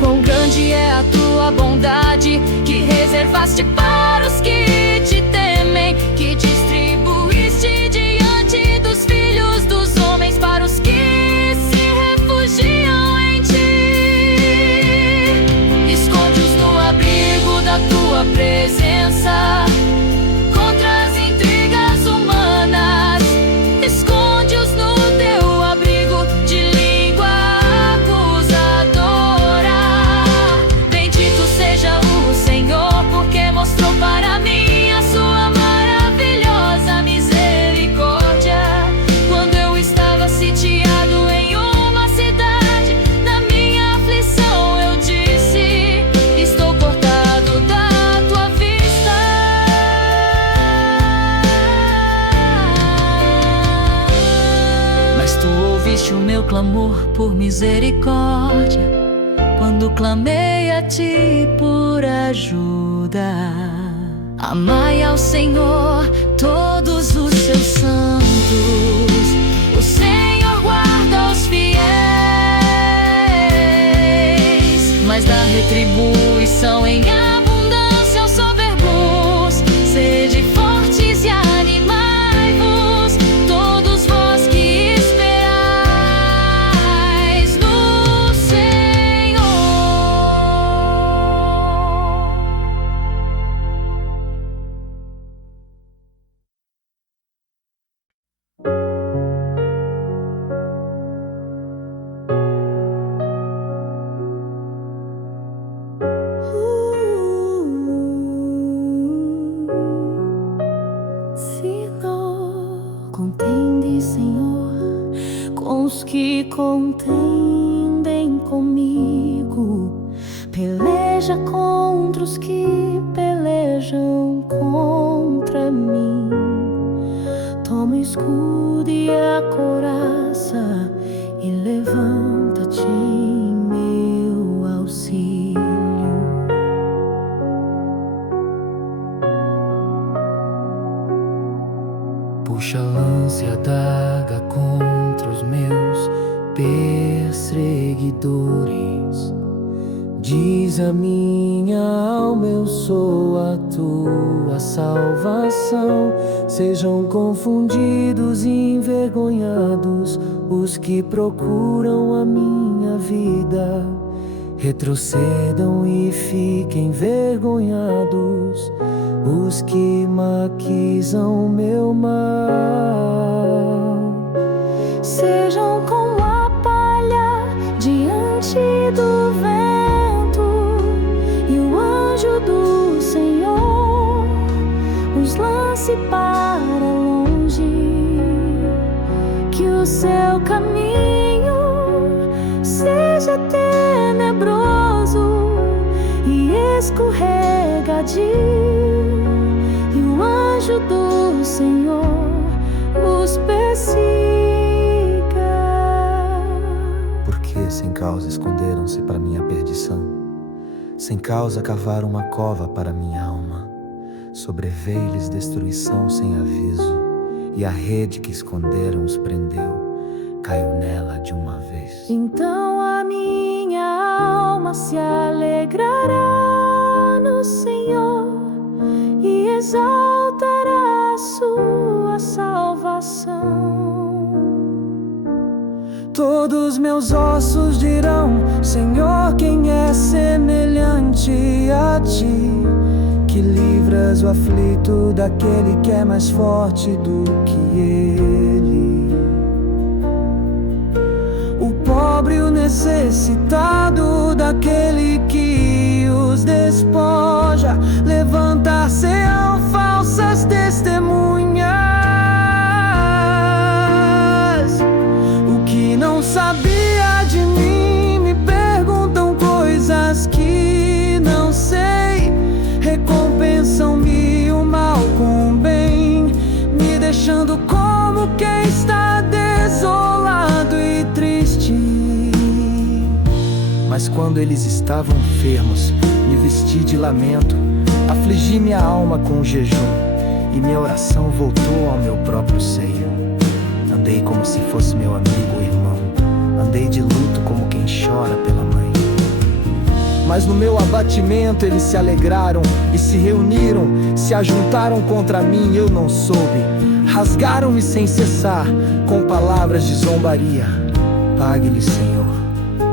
Quão grande é a tua bondade, que reservaste para os que te temem, que distribuíste diante dos filhos dos homens, para os que se refugiam em ti. Esconde-os no abrigo da tua presença, contra as intrigas humanas. Esconde-os no teu abrigo de língua acusadora. Bendito seja o Senhor, porque mostrou para mim a sua maravilhosa misericórdia. Quando eu estava sitiado em uma cidade, na minha aflição eu disse: estou cortado da tua vista. Mas tu ouviste o meu clamor por misericórdia, quando clamei a ti por ajuda. Amai ao Senhor todos os seus santos. O Senhor guarda os fiéis, mas dá retribuição em abundância aos soberbos. Sede fortes e animai-vos, todos vós que esperais no Senhor. Contende, Senhor, com os que contendem comigo. Peleja contra os que pelejam contra mim. Toma o escudo e a couraça e levanta-te em meu auxílio. Puxa a lança e a adaga contra os meus perseguidores. Diz a minha alma: eu sou a tua salvação. Sejam confundidos e envergonhados os que procuram a minha vida. Retrocedam e fiquem envergonhados os que maquisam meu mal. Sejam como a palha diante do vento, e o anjo do Senhor os lance para longe. Que o seu caminho seja tenebroso e escorregadio, e o anjo do Senhor os persiga. Porque sem causa esconderam-se para minha perdição, sem causa cavaram uma cova para minha alma. Sobreveio-lhes destruição sem aviso, e a rede que esconderam os prendeu, caiu nela de uma vez. Então a minha alma se alegrará no Senhor e exaltará a sua salvação. Todos meus ossos dirão: Senhor, quem é semelhante a ti? Que livras o aflito daquele que é mais forte do que ele. O pobre e o necessitado daquele que os despoja. Levantar-se-ão falsas testemunhas. O que não sabia de mim me perguntam coisas que não sei. Recompensam-me o mal com o bem, me deixando como quem está desolado e triste. Mas quando eles estavam enfermos, me vesti de lamento, Afligi minha alma com jejum, e minha oração voltou ao meu próprio seio. Andei como se fosse meu amigo ou irmão, andei de luto como quem chora pela mãe. Mas no meu abatimento eles se alegraram e se reuniram, se ajuntaram contra mim, eu não soube. Rasgaram-me sem cessar, com palavras de zombaria. Pague-lhe, Senhor,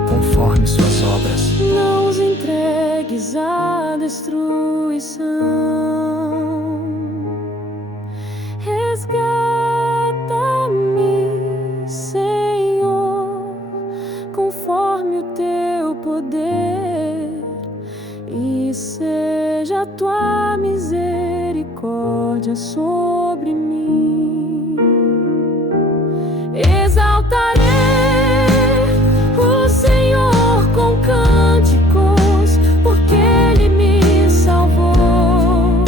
conforme suas obras. Não os entregues à destruição. Resgata-me, Senhor, conforme o teu poder, e seja a tua misericórdia sobre mim. Exaltarei o Senhor com cânticos, porque Ele me salvou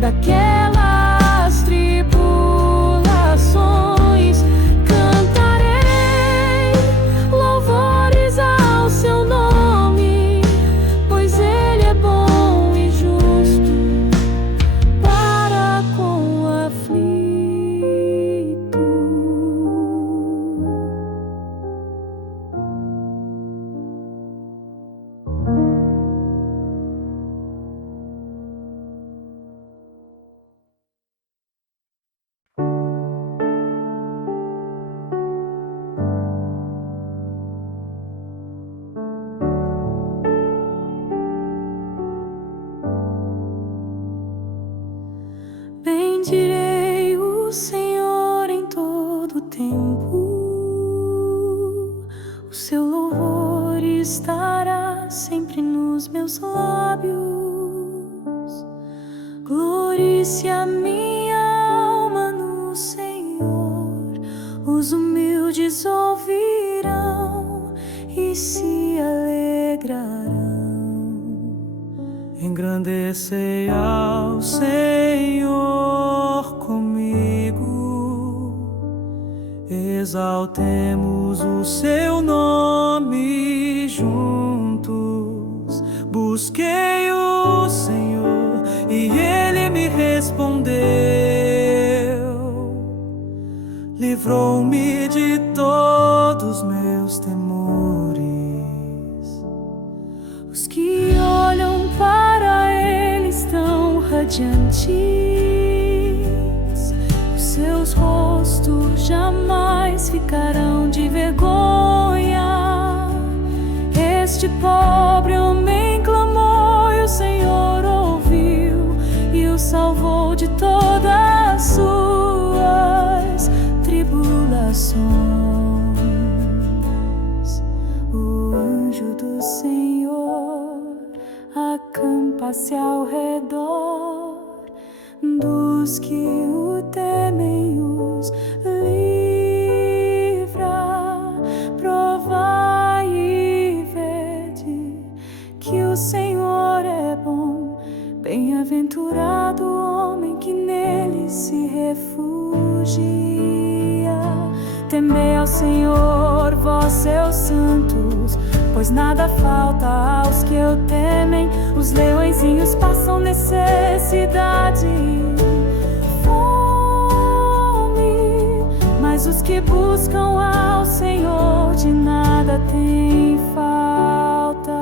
daquelas tribulações. Cantarei louvores ao seu nome, pois Ele é bom e justo para com o aflito. Bendirei o Senhor em todo tempo, o seu louvor estará sempre nos meus lábios. Glorice a minha alma no Senhor, os humildes ouvirão e se alegrarão. Engrandecei ao Senhor comigo, exaltemos o seu nome juntos. Busquei o Senhor e Ele me respondeu, livrou-me de todos meus temores. Os que olham para Ele estão radiantes, os seus rostos jamais ficarão de vergonha. Este pobre homem clamou e o Senhor ouviu e o salvou de todas as suas tribulações. O anjo do Senhor acampa-se ao redor dos que o temem, os livra. Provai e vede que o Senhor é bom. Bem-aventurado o homem que nele se refugia. Temei ao Senhor, vós seus santos, pois nada falta aos que o temem. Os leõezinhos passam necessidade, fome, mas os que buscam ao Senhor de nada têm falta.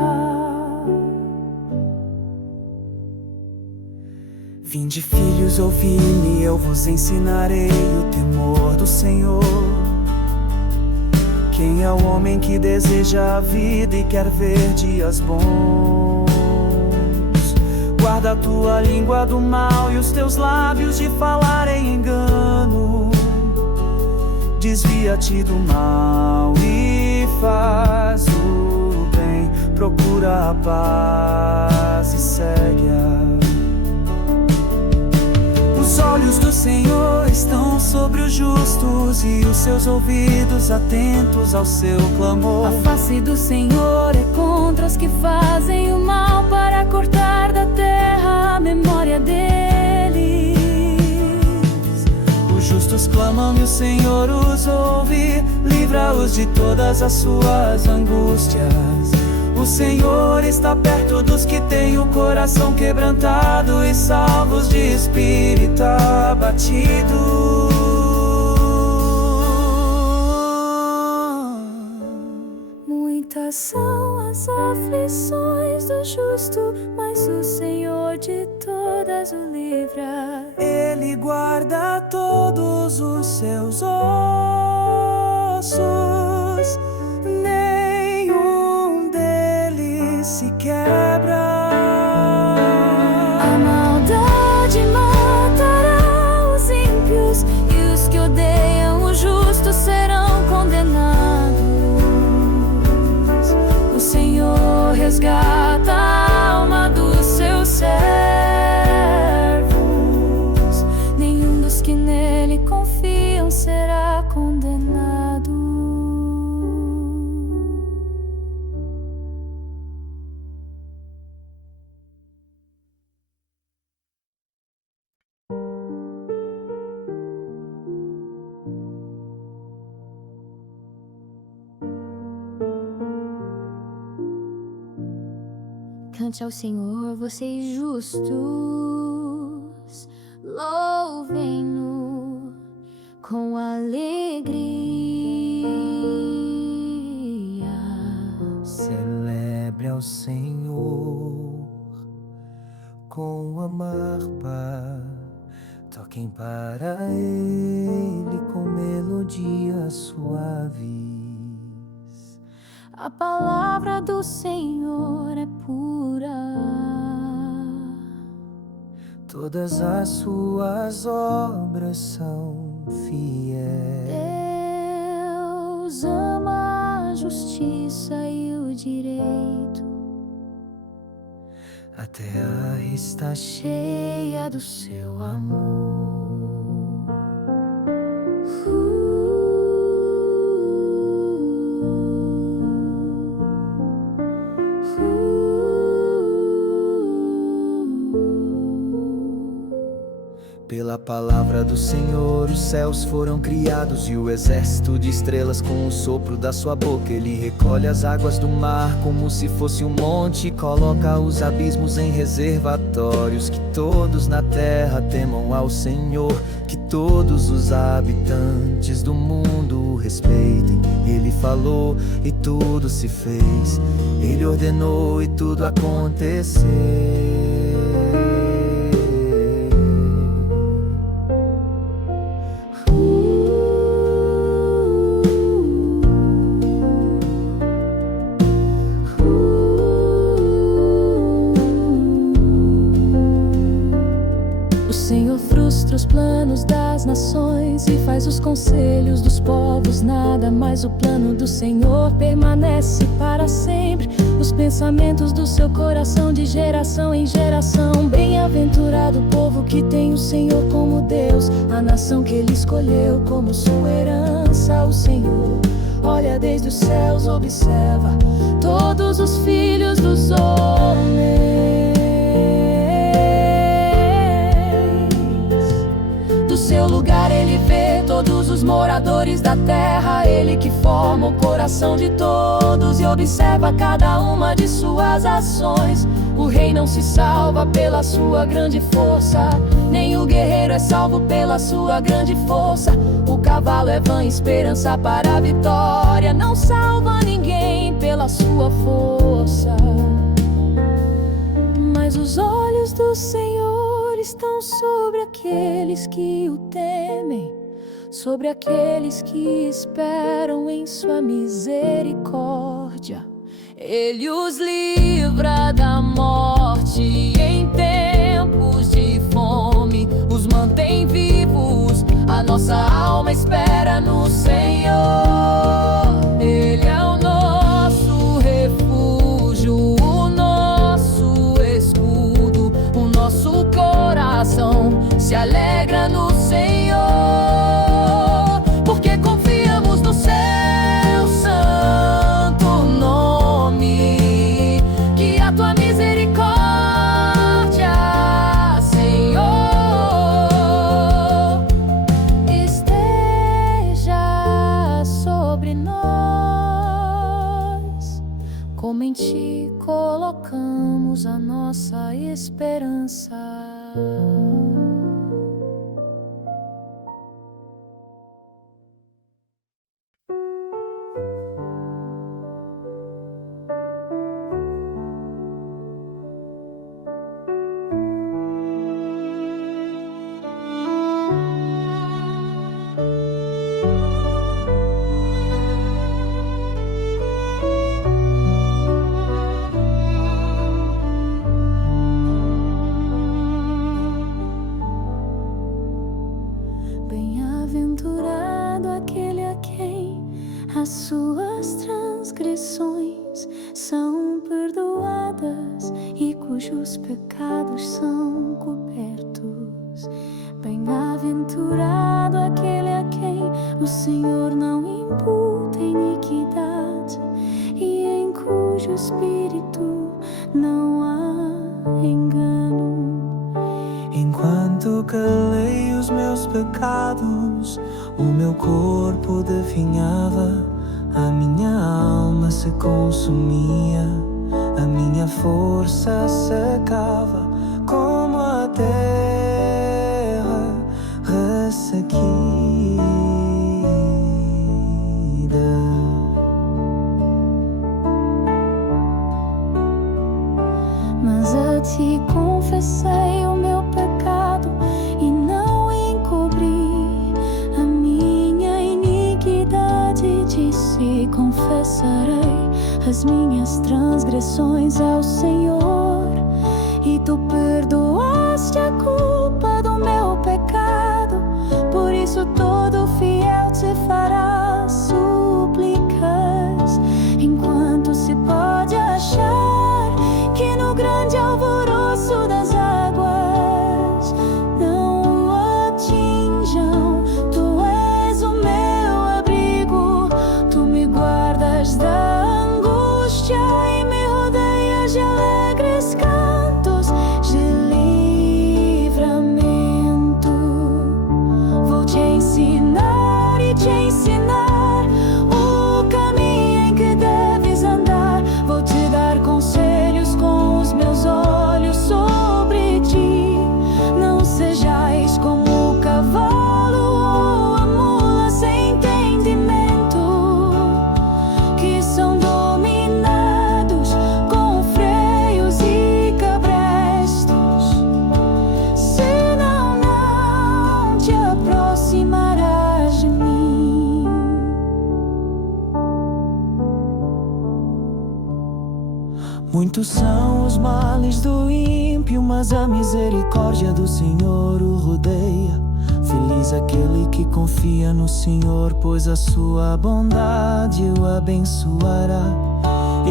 Vinde, filhos, ouvi-me, eu vos ensinarei o temor do Senhor. Quem é o homem que deseja a vida e quer ver dias bons? Guarda a tua língua do mal e os teus lábios de falar em engano. Desvia-te do mal e faz o bem. Procura a paz e segue-a. Os olhos do Senhor estão sobre os justos e os seus ouvidos atentos ao seu clamor. A face do Senhor é contra os que fazem o mal, para cortar da terra a memória deles. Os justos clamam e o Senhor os ouve, livra-os de todas as suas angústias. O Senhor está perto dos que têm o coração quebrantado e salvos de espírito abatido. Muitas são as aflições do justo, mas o Senhor de todas o livra. Ele guarda todos os seus ossos, nenhum deles se quebra. A maldade matará os ímpios, e os que odeiam o justo serão condenados. O Senhor resgata a alma dos seus servos, nenhum dos que nele confiam será condenado. Cante ao Senhor, vocês justos, louvem-no com alegria. Celebre ao Senhor com a harpa, toquem para Ele com melodias suaves. A palavra do Senhor é pura, todas as suas obras são fiéis. Deus ama a justiça e o direito. A terra está cheia do seu amor. Pela palavra do Senhor os céus foram criados, e o exército de estrelas com o sopro da sua boca. Ele recolhe as águas do mar como se fosse um monte, coloca os abismos em reservatórios. Que todos na terra temam ao Senhor, que todos os habitantes do mundo o respeitem. Ele falou e tudo se fez, ele ordenou e tudo aconteceu. Os planos das nações e faz os conselhos dos povos nada, mas o plano do Senhor permanece para sempre. Os pensamentos do seu coração de geração em geração. Bem-aventurado o povo que tem o Senhor como Deus, a nação que ele escolheu como sua herança. O Senhor olha desde os céus, observa todos os filhos dos homens. Do seu lugar ele vê todos os moradores da terra. Ele que forma o coração de todos e observa cada uma de suas ações. O rei não se salva pela sua grande força, nem o guerreiro é salvo pela sua grande força. O cavalo é vã esperança para a vitória, não salva ninguém pela sua força. Mas os olhos do Senhor estão sobre aqueles que o temem, sobre aqueles que esperam em sua misericórdia. Ele os livra da morte em tempos de fome, os mantém vivos. A nossa alma espera no Senhor. Ele é o nosso refúgio, o nosso escudo. O nosso coração se alegra no Senhor, porque confiamos no seu santo nome. Que a tua misericórdia depositamos a nossa esperança. Bem-aventurado aquele a quem as suas transgressões são perdoadas e cujos pecados são cobertos. Bem-aventurado aquele a quem o Senhor não imputa iniquidade e em cujo espírito não há engano. Enquanto calei os meus pecados, o meu corpo definhava, a minha alma se consumia, a minha força secava como a terra ressequida. Mas a ti confessei o meu pecado e não encobri a minha iniquidade. Disse: confessarei as minhas transgressões ao Senhor, e tu perdoaste a culpa do meu pecado. Por isso todo fiel te fará súplicas, enquanto se pode achar que no grande alvoroço das águas não o atinjam. Tu és o meu abrigo, tu me guardas da angústia e me rodeias de alegres cantos de livramento. Vou te ensinar e te ensinar o caminho em que deves andar. Vou te dar conselhos com os meus olhos sobre ti. Não sejais como o cavalo ou a mula sem entendimento, que são dominados com freios e cabrestos. Senão não te aproximarás de mim. Muitos são os males do ímpio, mas a misericórdia do Senhor o rodeia. Feliz aquele que confia no Senhor, pois a sua bondade o abençoará.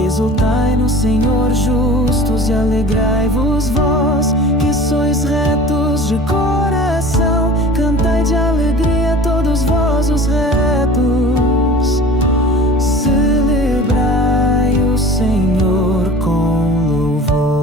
Exultai no Senhor, justos, e alegrai-vos vós, que sois retos de coração. Cantai de alegria todos vós os retos. Celebrai o Senhor com louvores.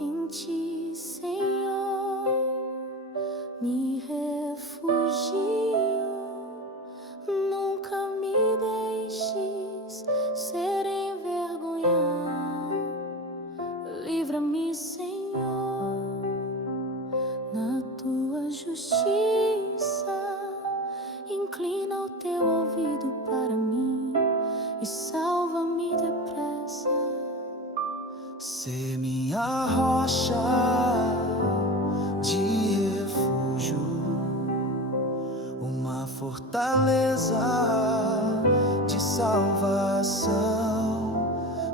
Em ti, Senhor, me refugio. Nunca me deixes ser envergonhado. Livra-me, Senhor, na tua justiça. Inclina o teu ouvido para mim e salva-me depressa. Sê minha rocha de refúgio, fortaleza de salvação.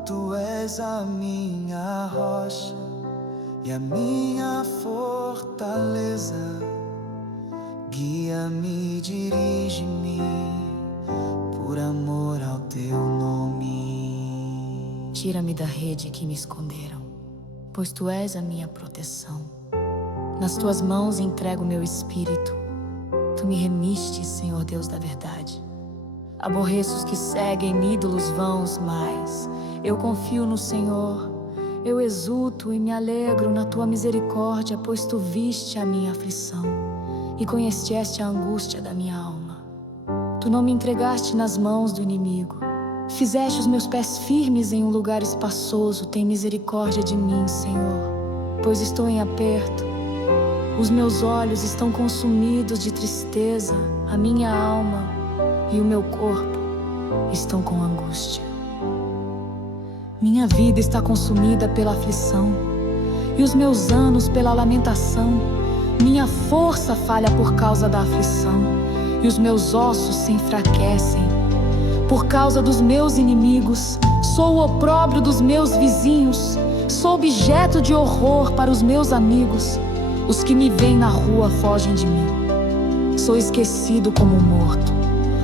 Tu és a minha rocha e a minha fortaleza. Guia-me, dirige-me por amor ao teu nome. Tira-me da rede que me esconderam, pois tu és a minha proteção. Nas tuas mãos entrego meu espírito. Tu me remiste, Senhor Deus da verdade. Aborreço os que seguem ídolos vãos, mas eu confio no Senhor. Eu exulto e me alegro na tua misericórdia, pois tu viste a minha aflição e conheceste a angústia da minha alma. Tu não me entregaste nas mãos do inimigo. Fizeste os meus pés firmes em um lugar espaçoso. Tem misericórdia de mim, Senhor, pois estou em aperto. Os meus olhos estão consumidos de tristeza. A minha alma e o meu corpo estão com angústia. Minha vida está consumida pela aflição e os meus anos pela lamentação. Minha força falha por causa da aflição e os meus ossos se enfraquecem por causa dos meus inimigos. Sou o opróbrio dos meus vizinhos, sou objeto de horror para os meus amigos. Os que me veem na rua fogem de mim. Sou esquecido como um morto,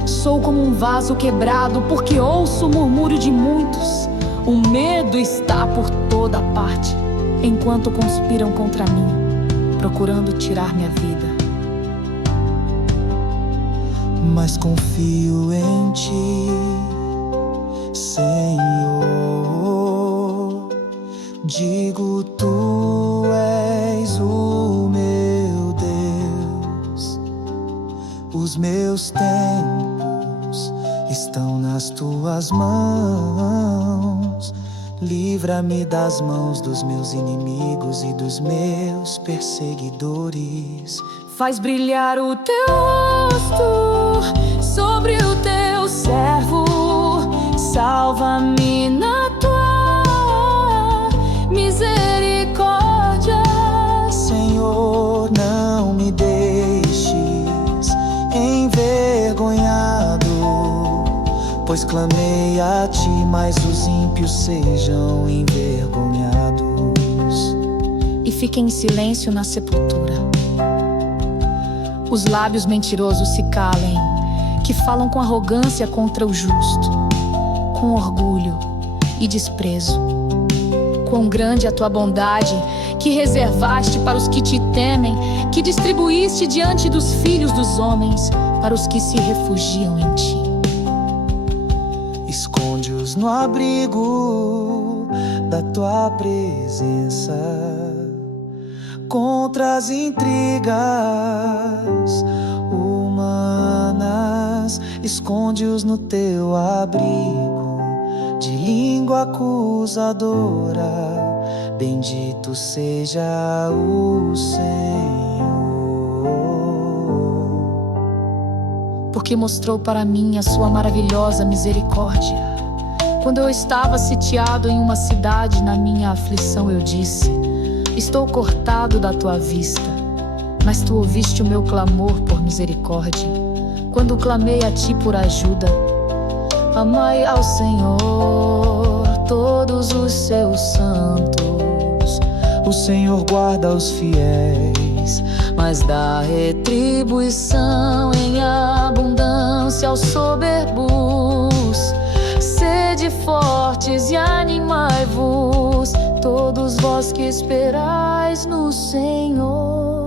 sou como um vaso quebrado, porque ouço o murmúrio de muitos. O medo está por toda parte, enquanto conspiram contra mim, procurando tirar minha vida. Mas confio em ti, Senhor. Digo, tu és o meu Deus. Os meus tempos estão nas tuas mãos. Livra-me das mãos dos meus inimigos e dos meus perseguidores. Faz brilhar o teu rosto sobre o teu servo. Salva-me na tua misericórdia. Senhor, não me deixes envergonhado, pois clamei a ti, mas os ímpios sejam envergonhados E fiquem em silêncio na sepultura. Os lábios mentirosos se calem, que falam com arrogância contra o justo, com orgulho e desprezo. Quão grande é a tua bondade, que reservaste para os que te temem, que distribuíste diante dos filhos dos homens, para os que se refugiam em ti. Esconde-os no abrigo da tua presença, contra as intrigas humanas. Esconde-os no teu abrigo de língua acusadora. Bendito seja o Senhor, porque mostrou para mim a sua maravilhosa misericórdia. Quando eu estava sitiado em uma cidade, na minha aflição eu disse: estou cortado da tua vista, mas tu ouviste o meu clamor por misericórdia, quando clamei a ti por ajuda. Amai ao Senhor todos os seus santos. O Senhor guarda os fiéis, mas dá retribuição em abundância aos soberbos. Sede fortes e animai-vos, todos vós que esperais no Senhor.